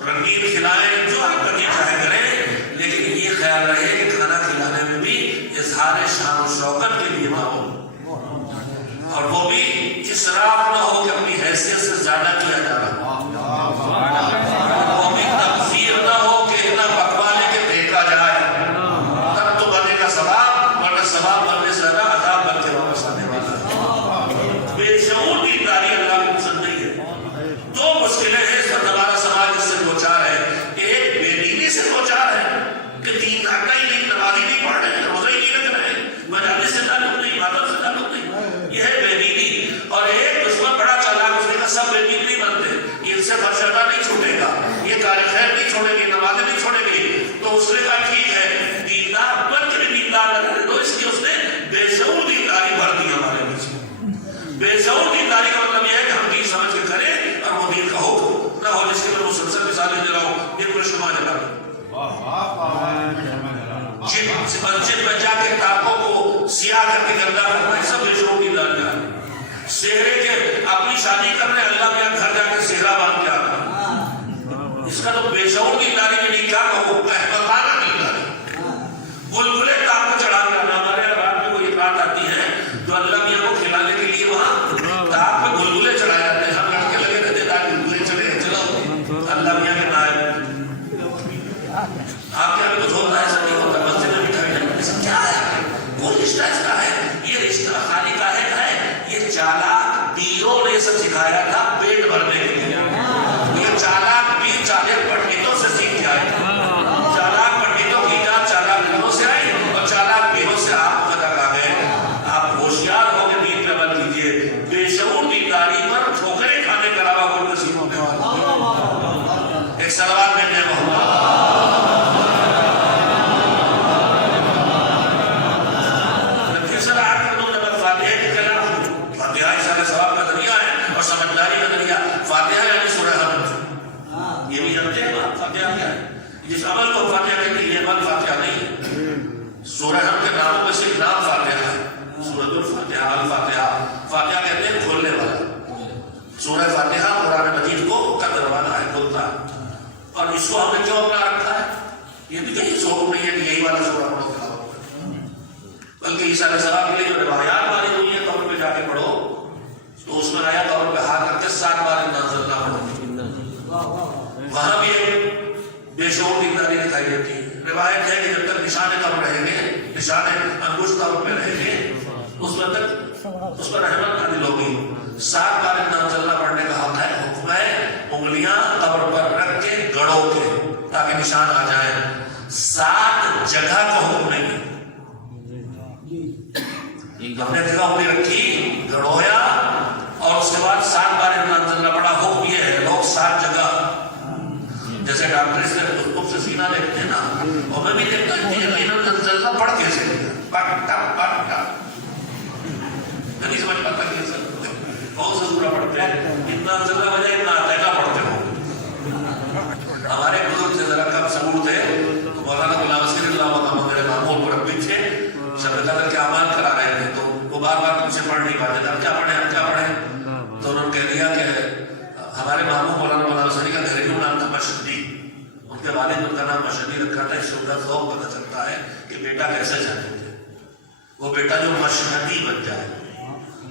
رنگین کھلائیں، جو آپ کرنی چاہے کریں، لیکن یہ خیال رہے کہ کھانا کھلانے میں بھی اظہار شان و شوکت کے لیے نہ ہو، اور وہ بھی اسراف نہ ہو کہ اپنی حیثیت سے زیادہ کیا جا رہا ہو. وہ بھی تبذیر نہ ہو کہ اتنا پکوانے کے پھینکا جائے، تب تو بنے کا ثواب، ورنہ ثواب بننے سے زیادہ عذاب بن کے واپس آنے والا ہے. بے شعور کی تاریخ اللہ کو پسند نہیں ہے. دو مشکلیں ہیں اس پر ہمارا سماج اس سے دوچار ہے. ایک بے دینی سے دوچار ہے کہ دین رکھنا ہی نہیں، نمازی نہیں پڑھ رہے، روزہ ہی نہیں رکھ رہے، مجالس سے تعلق نہیں، عبادت سے تعلق نہیں، یہ ہے بے دینی. اور ایک دشمن بڑا چالاک، اس نے کہا سب بے دین نہیں بنتے، ان سے فرشتہ نہیں چھوٹے گا، یہ کار خیر نہیں چھوڑے گی، نمازیں نہیں چھوڑے گی. تو اس نے کہا ٹھیک ہے دیندار بن کے بھی دیندار نہ رہنے دو. اس لیے اس نے بے شعور دینداری بھر دی ہمارے بیچ میں. بے شعور دینداری کا مطلب یہ ہے کہ ہم دین سمجھ کے کریں اور وہ دین کا حکم نہ ہو جس کی میں مسلسل مثالیں دے رہا ہوں. یہ پورے شمار جگہ مسجد میں جا کے تاپوں کو سیاہ کر کے گندا کرنا، یہ سب بے شعور دینداری ہے. سہرے کے اپنی شادی کرنے اللہ میں گھر جا کے سہرا باندھ کے آنا، اس کا تو بے شعور دینداری میں نہیں، کیا کہو احمقانہ دینداری. بلبلے تاپ کو چڑھا کے آنا. ہمارے رات میں کوئی رات آتی ہے جو اللہ میاں کو کھلانے کے لیے وہاں تاپ پہ بلبلے چڑھائے جاتے ہیں. ہم لڑکے لگے رہتے تھے بلبلے چڑھے چلو اللہ میاں کے نائب. آپ کیا کچھ ہوتا ہے؟ ایسا نہیں ہوتا. مسجد میں بٹھائی جاتی ہے. کیا ہے کوئی رشتہ اس کا ہے؟ یہ رشتہ خالی کا ہے. یہ چالاک پیروں نے سب سکھایا تھا پیٹ بھرنے کے لیے. یہ چالاک پیر چالیک پنڈتوں سے سیکھ کے آئے. چالاک پنڈتوں کی جان چالاک پیروں سے آئی اور چالاک پیروں سے آپ تک آ گئے. آپ ہوشیار ہو کے دین پہ عمل کیجیے. بے شعور دینداری پر ٹھوکریں کھانے کے علاوہ کوئی نصیب ہونے والا. ایک سلوات میں نے جس عمل کو فاتحہ کہتے ہیں یہ عمل فاتحہ نہیں ہے. سورہ حمد کے ناموں میں سے ایک نام فاتحہ ہے. سورۃ الفاتحہ، الفاتحہ. فاتحہ کہتے ہیں کھولنے والا. سورہ فاتحہ قرآن مجید کو قدر والا ہے، کھولتا ہے. اور اس کو ہم نے کیوں اپنا رکھا ہے؟ یہ بھی کہیں شوق نہیں ہے کہ یہی والا سورہ پڑھو، بلکہ عیسیٰ علیہ السلام کے لیے جو روایات والی ہوئی ہے قبر پہ جا کے پڑھو تو اس میں آیا قبر پہ ہاتھ رکھ کے 7 بار انا انزلنا پڑھو. وہاں بھی بے شعور دینداری دکھائی دیتی ہے. روایت ہے کہ جب تک نشان قبر رہیں گے، نشان انگشت قبر میں رہیں گے، اس وقت تک اس پر رحمت نازل ہوگی. 7 بار انا انزلنا پڑھنے کا حق ہے. حکم ہے انگلیاں قبر پر رکھ کے گڑو کے تاکہ نشان آ جائے. 7 جگہ کا حکم نہیں ہے. ہم نے جگہ انگلی رکھی، گڑویا اور اس کے بعد 7 بار انا انزلنا پڑھا. حکم یہ ہے لوگ 7 جگہ جیسے ڈاکٹر سے سینہ دیکھتے ہیں نا، اور میں بھی دیکھتا ہوں کہ انا انزلنا پڑھ کیسے لیا پٹ ٹپ پٹ ٹپ. میں نہیں سمجھ پاتا کہ سر بہت سے سورہ پڑھتے ہیں اتنا انزلنا وجہ اتنا آتا ہے. کیا پڑھتے ہو؟ مشہدی، ان کے والد ان کا نام مشہدی رکھا تھا، اس سے ان کا ذوق پتہ چلتا ہے کہ بیٹا کیسے چاہتے تھے، وہ بیٹا جو مشہدی بن جائے،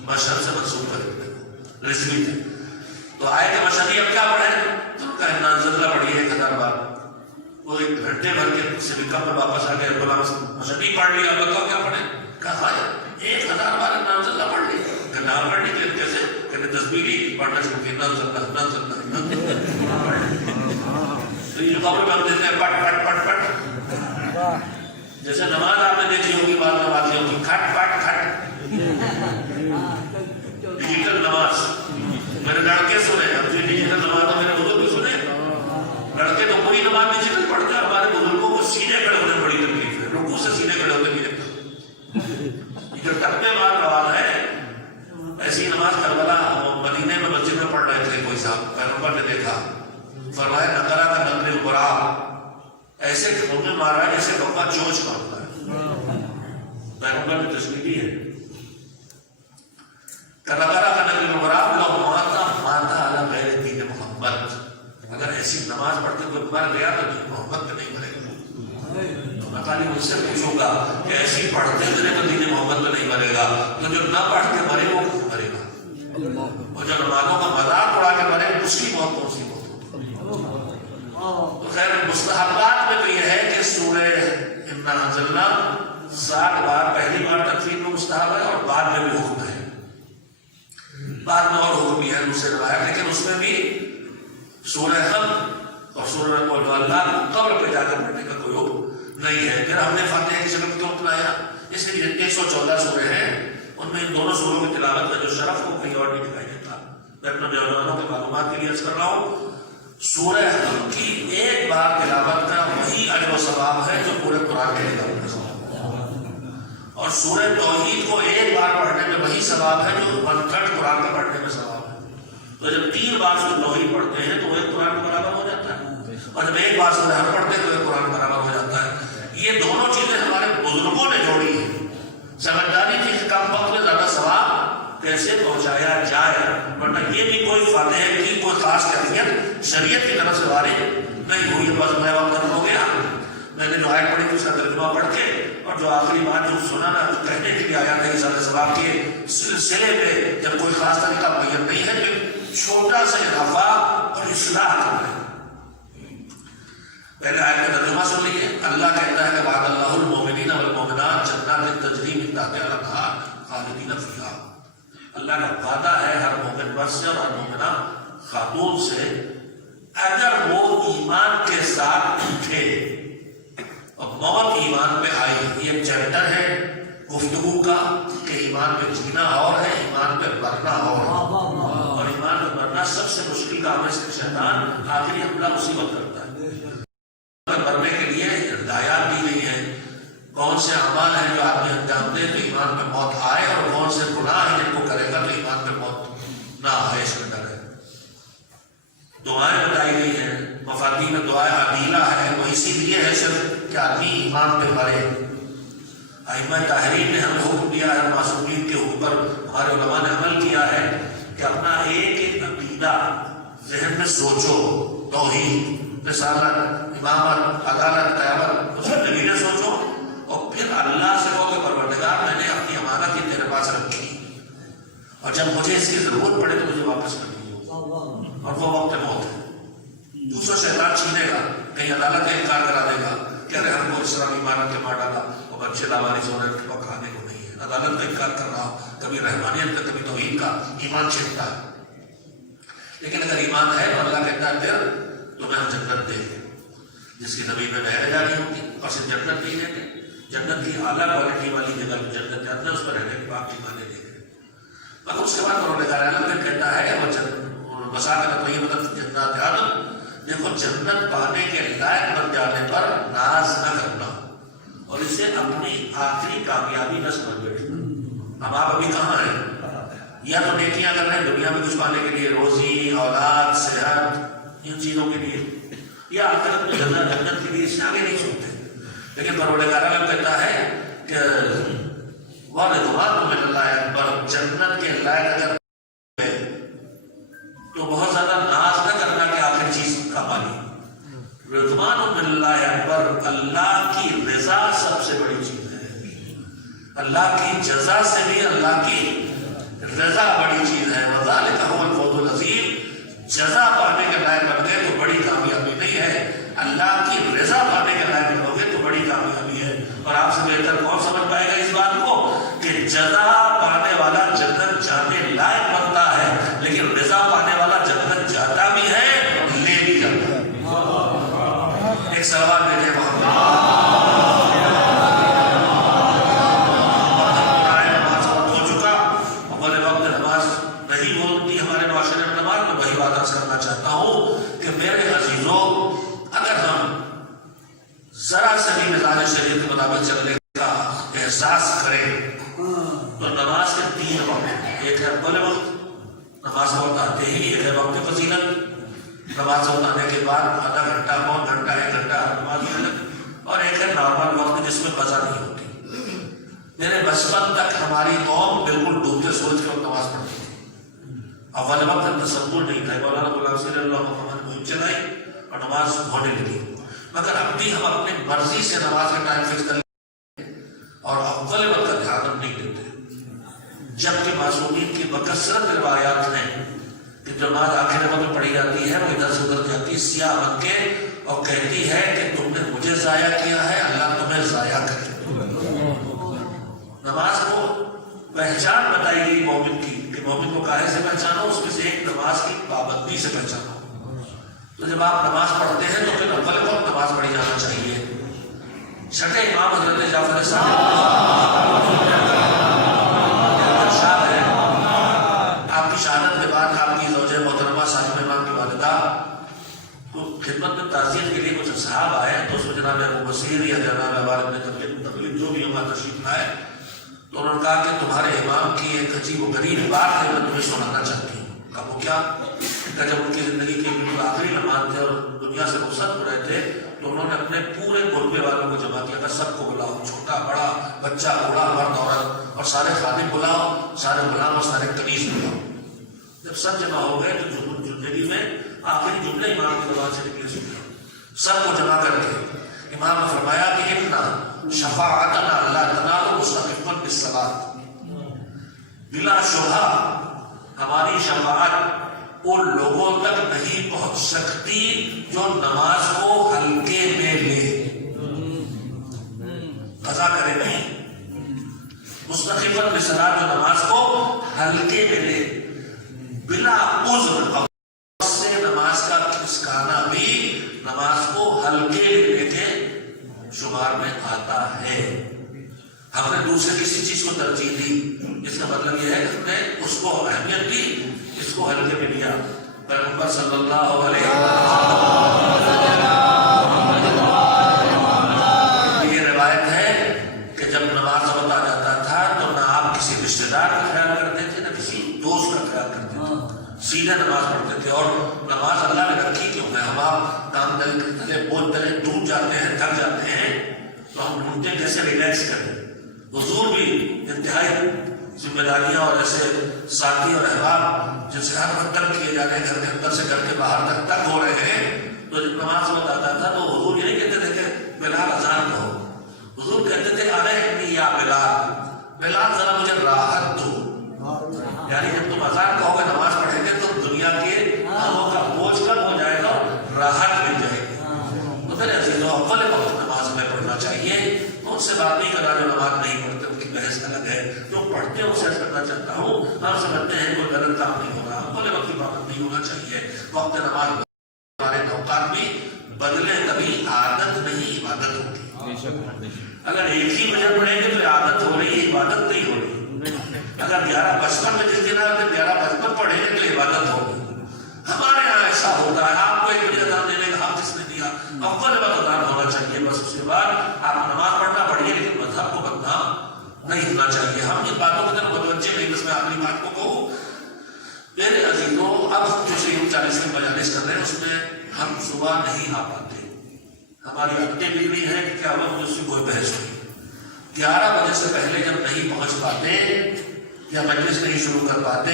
مشہد سے منسوب کرتے رسمی تھے. تو آئے کہ مشہدی اب کیا پڑھیں، تو ان کا نازلہ پڑھی 1000 بار. وہ 1 گھنٹے بھر کے سے بھی کم میں واپس آ گئے، غلام مشہدی پڑھ لیا، بتاؤ کیا پڑھیں. کہا 1000 بار نازلہ پڑھ لی. کہ نام پڑھ لی کیسے، کہتے تسبیح لی، پڑھنا شروع کیا نازلہ پڑھ لی. تو یہ خبر ہم دیتے ہیں پٹ پٹ پٹ پٹ، جیسے نماز آپ نے دیکھی ہوگی، بعض نمازیوں کی کھٹ پٹ کھٹ، ڈیجیٹل نماز. میرے لڑکے سنے، اب جو ڈیجیٹل نماز ہے میرے بزرگ بھی سنے. لڑکے تو کوئی نماز ڈیجیٹل پڑھتے ہیں، ہمارے بزرگوں کو سینے کھڑے ہونے بڑی تکلیف ہے، رکوع سے سینے کھڑے ہوتے بھی نہیں. جو ٹکنے مار نماز ہے، ایسی نماز کربلا مدینے میں مسجد میں پڑھ رہے تھے، کوئی صاحب پیغمبر نے دیکھا، فرمایا نقرہ کا نقر البرا، ایسے کھونے مار رہا ہے جیسے کبا چونچ مارتا ہے. پیغمبر نے تشریح دی ہے کہ نقرہ کا نقر البرا لو ماتا علی غیر دین محمد. اگر ایسی نماز پڑھتے کوئی مر گیا تو دین محمد پہ نہیں مرے گا. میں خالی مجھ سے پوچھوں گا کہ ایسی پڑھتے مرے تو دین محمد پہ نہیں مرے گا، تو جو نہ پڑھ کے مرے وہ مرے گا. اور جو نمازوں کا مذاق اڑا کے مرے اس کی موت کون سی موت. تو خیر مستحبات میں تو یہ ہے کہ سورہ انا انزلنا 7 بار، پہلی بار تکفیر میں مستحب ہے اور بعد میں بھی حکم ہے، بعد میں اور حکم بھی ہے دوسرے روایت. لیکن اس میں بھی سورہ حمد اور سورہ اللہ کو قبر پہ جا کر پڑھنے کا کوئی حکم نہیں ہے. پھر ہم نے فاتحہ کی شکل کیوں اپنایا، اس لیے 114 سورے ہیں، ان میں ان دونوں سوروں کی تلاوت کا جو شرف وہ کہیں اور نہیں دکھائی دیتا. میں اپنے نوجوانوں کے معلومات کے لیے عرض کر رہا ہوں، سورہ حمد کی 1 بار تلاوت کا وہی اجر و ثواب ہے جو پورے قرآن کے تلاوت کا ثواب ہے، اور سورہ توحید کو 1 بار پڑھنے میں وہی ثواب ہے جو 1/3 قرآن کے پڑھنے میں ثواب ہے. تو جب 3 بار سورہ توحید پڑھتے ہیں تو وہ 1 قرآن کے برابر ہو جاتا ہے، اور جب 1 بار سورہ حمد پڑھتے ہیں تو 1 قرآن کے برابر ہو جاتا ہے. یہ دونوں چیزیں ہمارے بزرگوں نے جوڑی ہیں. سمجھداری تھی کہ کم وقت میں زیادہ ثواب کیسے پہنچایا جائے، ورنہ یہ بھی کوئی فاتحہ کی کوئی خاص کیفیت شریعت کی طرف سے وارد نہیں ہوئی. بس میں وقت ختم ہو گیا، میں نے جو آیت پڑھی تھی اس کا ترجمہ پڑھ کے، اور جو آخری بات جو سنا نا کہنے کے لیے آیا تھا سارے ثواب کے سلسلے میں جب کوئی خاص طریقہ معین نہیں ہے تو چھوٹا سا اضافہ اور اصلاح کرنا ہے. پہلے آیت کا ترجمہ سن لیجیے. اللہ کہتا ہے کہ وعد اللہ المؤمنین والمؤمنات جنات تجری من تحتها الانہار خالدین فیہا. اللہ کا وعدہ ہے ہر مومن مرد سے اور ہر مومنہ خاتون سے، اگر وہ ایمان کے ساتھ اٹھے اور موت ایمان پہ آئی. یہ ایک چیپٹر ہے گفتگو کا کہ ایمان پہ جینا اور ہے، ایمان پہ مرنا اور ہے. اور ایمان پہ مرنا سب سے مشکل کام ہے، اس میں شیطان آخری حملہ اسی وقت کرتا ہے. مرنے کے لیے ہدایات دی گئی ہیں، کون سے اعمال ہیں جو آدمی انجام دے تو ایمان پہ موت آئے، اور کون سے گناہ ہیں جن کو کرے گا تو ایمان پہ موت نہ آئے. اس میں ڈر ہے. دعائیں بتائی گئی ہیں، مفادی میں دعائیں عادلہ ہے، وہ اسی لیے ہے صرف کہ آدمی ایمان پہ مرے. ائمہ تحریر نے ہمیں حکم دیا ہے، معصومین کے حکم پر ہمارے علماء نے عمل کیا ہے کہ اپنا ایک عقیدہ ذہن میں سوچو، توحید، رسالت، امامت، عدالت، قیامت، اس میں نبینے سوچو، اور پھر اللہ سے کہو کہ پروردگار میں نے اپنی امانت ہی تیرے پاس رکھی، اور جب مجھے اس کی ضرورت پڑے تو مجھے واپس کر دیجیے. اور وہ وقت موت ہے. دوسرا شیطان چھینے گا، کہیں عدالت کا انکار کرا دے گا کہ ارے ہم کو اس طرح امانت کے مار ڈالا، وہ بچے لاوارث ہو رہے ہیں، کھانے کو نہیں ہے. عدالت کا انکار کر رہا ہو، کبھی رحمانیت کا کبھی توحید کا، ایمان چھینتا ہے. لیکن اگر ایمان ہے تو اللہ کہتا ہے پھر تمہیں ہم جنت دیں گے جس کی زمین میں نہریں جاری ہوتی، اور صرف جنت نہیں دیں گے، جنت کی اعلیٰ کوالٹی والی جگہ جو جنت جاتے ہیں اس پر رہنے کے بعد ایمانے دیں گے. مگر اس کے بعد پروردگار عالم پھر کہتا ہے وہ بسا کر طیبۃ جنات عدن. دیکھو جنت پانے کے لائق بن جانے پر ناز نہ کرنا اور اسے اپنی آخری کامیابی نہ سمجھ بیٹھنا. اب آپ ابھی کہاں ہیں؟ یا تو نیکیاں کر رہے ہیں دنیا میں کچھ پانے کے لیے، روزی، اولاد، صحت، ان چیزوں کے لیے، یا آخرت میں جنت کے لیے، اس سے آگے نہیں سنتے. لیکن پروردگار عالم کہتا ہے کہ وَرِضْوَانٌ مِّنَ اللَّهِ أَکبر. جنت کے لائق اگر تو بہت زیادہ ناز نہ کرنا کہ آخر چیز کا پانی. رضوان من اللہ اکبر، اللہ کی رضا سب سے بڑی چیز ہے. اللہ کی جزا سے بھی اللہ کی رضا بڑی چیز ہے. وذالک هو الفوز العظیم. جزا پانے کے لائق بن گئے تو بڑی کامیابی نہیں ہے، اللہ کی رضا پانے کے لائق بنو گے تو بڑی کامیابی ہے. اور آپ سے بہتر کون سمجھ پائے گا اس بات کو کہ جزا پانے والا جنت جانے لائق بنتا ہے، لیکن رضا پانے والا جنت جاتا بھی ہے، لے بھی جاتا ہے. ایک سوال میرے محمد کرنا چاہتا ہوں کہ میرے عزیزوں، اگر ہم ذرا سے بھی مزاج شریعت کے مطابق چلنے کا احساس کریں تو نماز کے 3 وقت، ایک ہے اول وقت نماز وقت آتے ہی، ایک ہے وقت فضیلت نماز وقت آنے کے بعد آدھا گھنٹہ، پون گھنٹہ، 1 گھنٹہ نماز فضیلت، اور ایک ہے نارمل وقت جس میں قضا نہیں ہوتی. میرے بچپن تک ہماری قوم بالکل ڈوبتے سورج کے وقت نماز پڑھتی تھی. اول وقت تصور نہیں تھا، مولانا غلام صلی اللہ علیہ وسلم کو چلائی اور نماز ہونے لگی. مگر اب بھی ہم اپنی مرضی سے نماز کا ٹائم فکس کر لیتے اور اول وقت کا دھیان ہم نہیں دیتے، جبکہ معصومین کی بکثرت روایات ہیں کہ جو نماز آخر وقت میں پڑھی جاتی ہے وہ ادھر سے ادھر جاتی سیاہ بن کے اور کہتی ہے کہ تم نے مجھے ضائع کیا ہے، اللہ تمہیں ضائع کرے. نماز کو پہچان بتائی گئی مومن کی کہ مومن کو کاہے سے پہچانو، اس میں سے ایک نماز کی پابندی سے پہچانو. تو جب آپ نماز پڑھتے ہیں تو پھر اول وقت نماز پڑھی جانا چاہیے. چھٹے امام حضرت جعفر صادق ہے، آپ کی شہادت کے بعد آپ کی زوجہ محترمہ صاحب امام کی والدہ کو خدمت میں تعزیت کے لیے کچھ اصحاب آئے، تو اس میں جناب ابو بصیر یا جناب والد نے تقلید جو بھی ہوا تشریف لائے، تو انہوں نے کہا کہ تمہارے امام کی ایک عجیب و غریب بات ہے، میں تمہیں سنانا چاہتی ہوں. کہا وہ کیا؟ کہ جب ان کی زندگی کے بالکل آخری لمحات تھے اور دنیا سے رخصت ہو رہے تھے تو انہوں نے اپنے پورے گلبے والوں کو جمع کیا کہ سب کو بلاؤ، چھوٹا بڑا بچہ بوڑھا مرد عورت، اور سارے خادم بلاؤ، سارے غلام اور سارے کنیز بلاؤ. جب سب جمع ہو گئے تو زندگی میں آخری جملے امام کی زبان سے نکلے سنتے سب کو جمع کر کے امام نے فرمایا کہ ابنا شفاعتنا لا تنال مستقبل بالصلاۃ، بلا شبہ ہماری شفاعت ان لوگوں تک نہیں پہنچ سکتی جو نماز کو ہلکے میں لے، قضا کرے نہیں، مستقبل بالصلاۃ جو نماز کو ہلکے میں لے بلا عذر سے نماز کا کھسکانا بھی نماز کو ہلکے لینے کے شمار میں آتا ہے. ہم نے دوسرے کسی چیز کو ترجیح دی، اس کا مطلب یہ ہے کہ ہم نے اس کو اہمیت دی، اس کو ہلکے میں لیا. پیغمبر صلی اللہ علیہ وسلم یہ روایت ہے کہ جب نماز وقت آ جاتا تھا تو نہ آپ کسی رشتے دار کا خیال کرتے تھے نہ کسی دوست کا خیال کرتے تھے، سیدھے نماز پڑھتے تھے. اور نماز اللہ نے رکھی کیوں ہے؟ ہم آپ کام تلے بول تلے ٹوٹ جاتے ہیں، تھک جاتے ہیں، تو ہم ڈھونڈتے کیسے ریلیکس کریں. حضور بھی انتہائی ذمہ داریاں اور ایسے ساتھی اور احباب جن سے ہر وقت تنگ کیے جا رہے ہیں، گھر کے اندر سے گھر کے باہر تک تنگ ہو رہے ہیں، تو جب نماز وقت آتا تھا تو حضور یہ نہیں کہتے تھے کہ بلال اذان کہو، حضور کہتے تھے ارحمنی یا بلال، بلال ذرا مجھے راحت دو. یعنی جب تم اذان کہو گے نماز پڑھیں گے تو دنیا کے کاموں کا بوجھ کم ہو جائے گا، راحت مل جائے گی. تو میرے عزیزوں، اول وقت نماز میں پڑھنا چاہیے. ان سے بات نہیں کرنا جو نماز نہیں پڑھتے، ان کی بحث الگ ہے. جو پڑھتے ہیں اسے کرنا چاہتا ہوں، ہم سمجھتے ہیں کوئی غلط کام نہیں ہوگا. اول وقت کی پابند نہیں ہونا چاہیے. وقت نماز ہمارے اوقات بھی بدلے، کبھی عادت نہیں عبادت ہوتی. اگر ایک ہی بجے پڑھیں گے تو عادت ہو رہی ہے، عبادت نہیں ہو رہی. اگر 11:55 میں جس دن 11:55 پڑھیں گے تو عبادت ہوگی. ہمارے یہاں ایسا ہوتا ہے، آپ کو 1 بجے اذان دینے کا حق کس نے دیا؟ اول وقت اذان ہونا چاہیے. بس اس کے بعد آپ نماز پڑھنا پڑھیے، لیکن مذہب کو بدنام نہیں ہونا چاہیے. ہم ان باتوں کی طرف متوجہ نہیں. بس میں اپنی بات کو کہوں میرے عزیزوں، اب جو 40 کی مجالس کر رہے ہیں اس میں ہم صبح نہیں آ پاتے. ہماری عادتیں بگڑی ہیں کہ کیا ہوا مجھ سے کوئی بحث ہوئی. 11 بجے سے پہلے جب نہیں پہنچ پاتے یا مجلس نہیں شروع کر پاتے،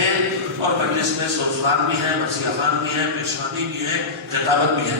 اور مجلس میں سوزوان بھی ہے، وسیع خان بھی ہے، پیشوانی بھی ہے، خطابت بھی ہے،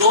2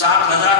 7,000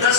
10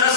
10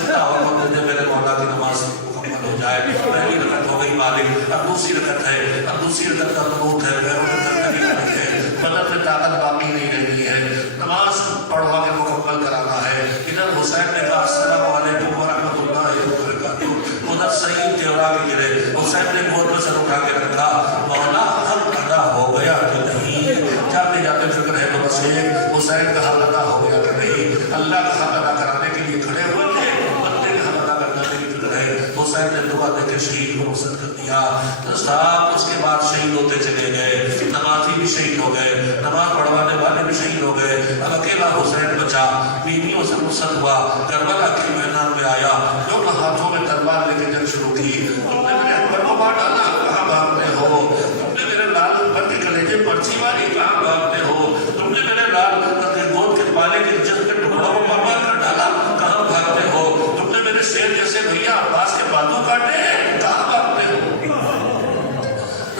سکتا اور وقت دے میرے مولا کی نماز مکمل ہو جائے. پہلی رکعت ہو گئی مالک, اب دوسری رکعت ہے, اب دوسری رکعت کا قنوت ہے, غیروں نے کرنے لگی ہے, بدن میں طاقت باقی نہیں رہی ہے, نماز پڑھوا کے مکمل کرانا ہے. ادھر حسین نے کہا السلام علیکم ورحمۃ اللہ وبرکاتہ, ادھر سعید دیورا کے گرے, حسین نے گود میں سر اٹھا کے رکھا, مولا حق ادا ہو گیا کہ نہیں. جاتے جاتے فکر ہے تو بس ایک, حسین کا حق ادا ہو گیا کہ نہیں. اللہ کا حق ادا کرانے کے لیے کھڑے ہوئے تھے, بندے کا حق ادا کرنے کی فکر ہے. حسین نے دعا دے کے شہید کو رخصت کر دیا. تو صاحب اس کے بعد شہید ہوتے چلے گئے, نمازی بھی شہید ہو گئے, نماز پڑھوانے والے بھی شہید ہو گئے. اب اکیلا حسین بچا, بیویوں سے رخصت ہوا, کربلا کے میدان میں آیا, جو ہاتھوں میں تلوار لے کے جنگ شروع کی. تم نے میرے اکبر کو مار ڈالا, کہاں بھاگتے ہو. تم نے میرے لال اکبر کے کلیجے پرچی ماری, کہاں بھاگتے ہو. تم نے میرے لال گود کے پالے کے جسم کے ٹکڑوں کو مار مار کر ڈالا, کہاں بھاگتے ہو. تم نے میرے شیر جیسے بھیا عباس کے بازو کاٹے ہیں, کہاں بھاگتے ہو.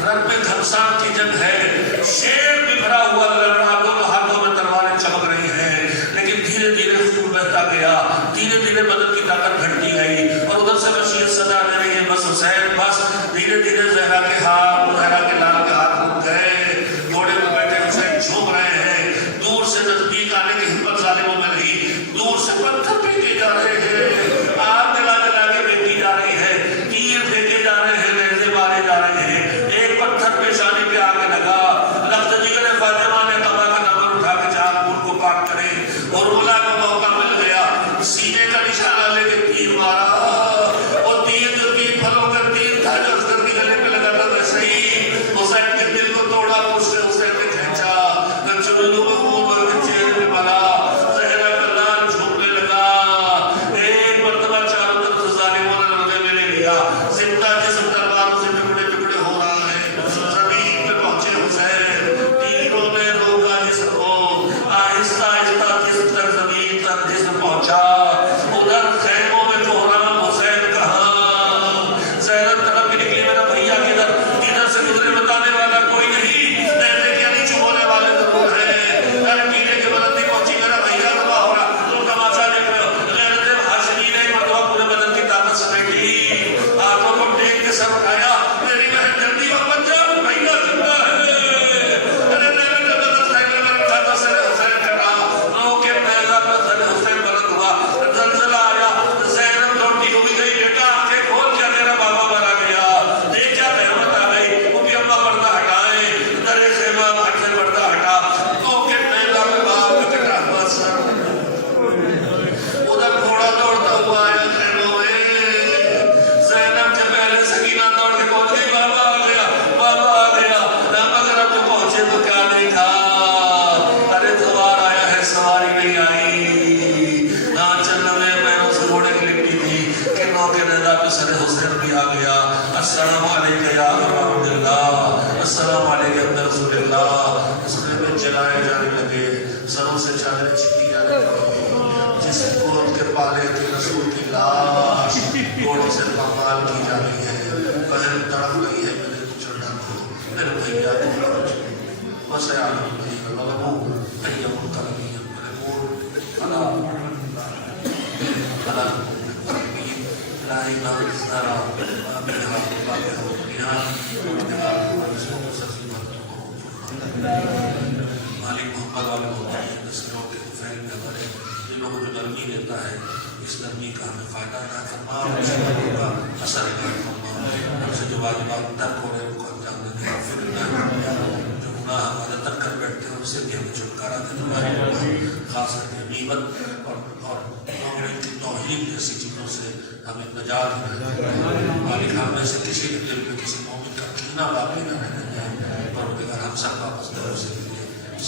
رن میں گھمسان کی جنگ ہے, شیر بکھرا ہوا لڑ رہا, دونوں ہاتھوں میں تلواریں چمک رہی ہیں, لیکن دھیرے دھیرے خون بہتا گیا, دھیرے دھیرے بدن کی طاقت گھٹتی گئی. اور ادھر سے وصیت صدا دے رہی ہے بس حسین بس. دھیرے دھیرے زہرا کے ہاتھ, زہرا کے لال کے ہاتھ رک گئے, گھوڑے میں بیٹھے حسین جھوم رہے ہیں. دور سے نزدیک آنے کی ہمت ظالموں میں نہیں, دور سے پتھر پھینکے جا رہے ہیں, آگ جلا جلا کے پھینکی جا رہی ہے, تیر پھینکے جا رہے ہیں, نیزے مارے جا رہے ہیں. ایک پتھر پیشانی پہ آگے لگا, لفظ جگر فاطمہ نے قبا کا نمبر اٹھا کے چار خون کو پاک کرے, اور رولا کو موقع مل گیا, سینے کا نشانہ لے کے تیر مارا. اور تیر جو تیر پھلوں کا تیر تھا جو اصغر کے گلے پہ لگا تھا ویسے ہی حسین کے دل کو توڑا, پوچھ سے حسین نے کھینچا, چلو میں خون بھر کے چہرے میں ملا, زہرا کا لال جھومنے لگا. ایک مرتبہ چاروں طرف ظالموں نے رگے میں لے لیا, زندہ جسم تلواروں سے ٹکڑے ٹکڑے ہو رہا ہے. زمین پہ پہنچے حسین, تیروں نے روکا جسم کو, آہستہ آہستہ جسم تک زمین تک جسم پہنچا. ادھر خیموں میں کوہرام, حسین کہاں. زینب طرف بھی نکلی, میرا بھیا کدھر, کدھر سے گزرے بتانے والا کوئی نہیں, نیزے کیا نہیں چھپونے والے ضرور ہیں. پیلے کے بدن نہیں پہنچی, میرا بھیا دبا ہو رہا, تم تماشا دیکھ رہے ہو. غیرت ہاشمی نے مرتبہ پورے بدن کی طاقت سمیٹی, ہاتھوں کو ٹیک کے سر اٹھایا, میری بہن جلدی واپس جا, بھیا زندہ ہے. ارے میرے بدن خیمے میں رکھا تھا, سر حسین کر رہا, رو کے پہلا پر سر حسین بلند ہوا, زلزلہ آیا, زینب دوڑتی ہوئی گئی, بیٹا آنکھیں کھول, کیا تیرا بابا مارا گیا, دیکھ کیا قیامت آ گئی. وہ بھی اما پردہ ہٹائیں, در خیمہ ہٹ سے پردہ ہٹا, رو کے پہلا میں باپ کا کٹا ہوا سر. ادھر گھوڑا دوڑتا ہوا آیا خیموں میں, زینب سے پہلے سکینہ دوڑ کے پہنچ گئی, بابا آ گیا, بابا آ گیا. مگر اب تو پہنچے تو کیا دیکھا, ارے سوار آیا ہے, سواری نہیں آئی. چلنے میں پیروں سے گھوڑے کی لپٹی تھی, کنوں کے نیزہ پہ سر حسین بھی آ گیا. السلام علیکم یا ابا عبداللہ, السلام علیکم یا رسول اللہ. اس میں جلائے جانے لگے, سروں سے چادریں چھٹی جانے لگی, جس گود کے پالے کے رسول کی لاش گھوڑوں سے پامال کی جا رہی ہے. بدن تڑپ رہی ہے, میرے کچھ ڈاکو, میرے بھیا کو بس عالم بھیا لگو, بھیا ان کا لگی ہے, میرے مور اللہ اللہ لائی نام سارا بابیہ بابیہ بابیہ مالک محمد والے محمد نسلوں کے فیل میں ہمارے دلوں کو جو نرمی دیتا ہے, اس نرمی کا ہمیں فائدہ نہ فرما, اس کا اثر نہ فرما. ہم سے جو واجبات ترک ہو رہے ہیں ان کو انجام دینے کا فکر نہ فرما, جو گناہ ہمارے ترک کر بیٹھتے ہیں ان سے بھی ہمیں چھٹکارا دے. خاص کر کے غیبت اور توہین جیسی چیزوں سے ہمیں نجات ملے. مالک ہم میں سے کسی کے دل میں کسی مومن کا کینہ باقی نہ رہنے دیں, پروردگار ہم سب واپس دور سے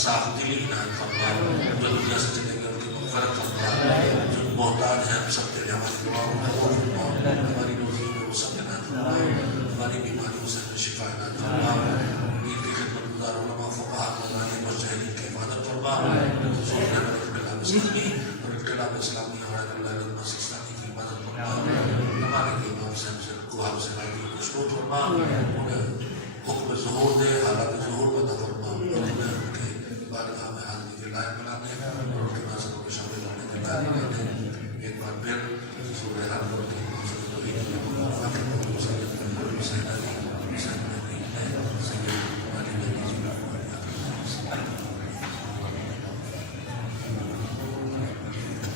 صاف دلی عنایت فرما. جو دنیا سے چلے گئے ان کی مغفرت فرما, جو محتاج ہیں ہم سب کے لیے ہماری دعاؤں میں قبول فرما, ہماری روزی میں وسعت عنایت فرما, ہماری بیماریوں سے ہمیں شفا عنایت فرما. دین کی خدمت گزار علماء فقہاء مولانا مجتہدین کی حفاظت فرما. سوچنے میں انقلاب اسلامی اور انقلاب اسلامی ہمارے اللہ علماء سستانی کی حفاظت فرما. ہمارے امام سے ہم سے کو ہم سے رائی کی مشروط فرما, انہیں حکم ظہور دے,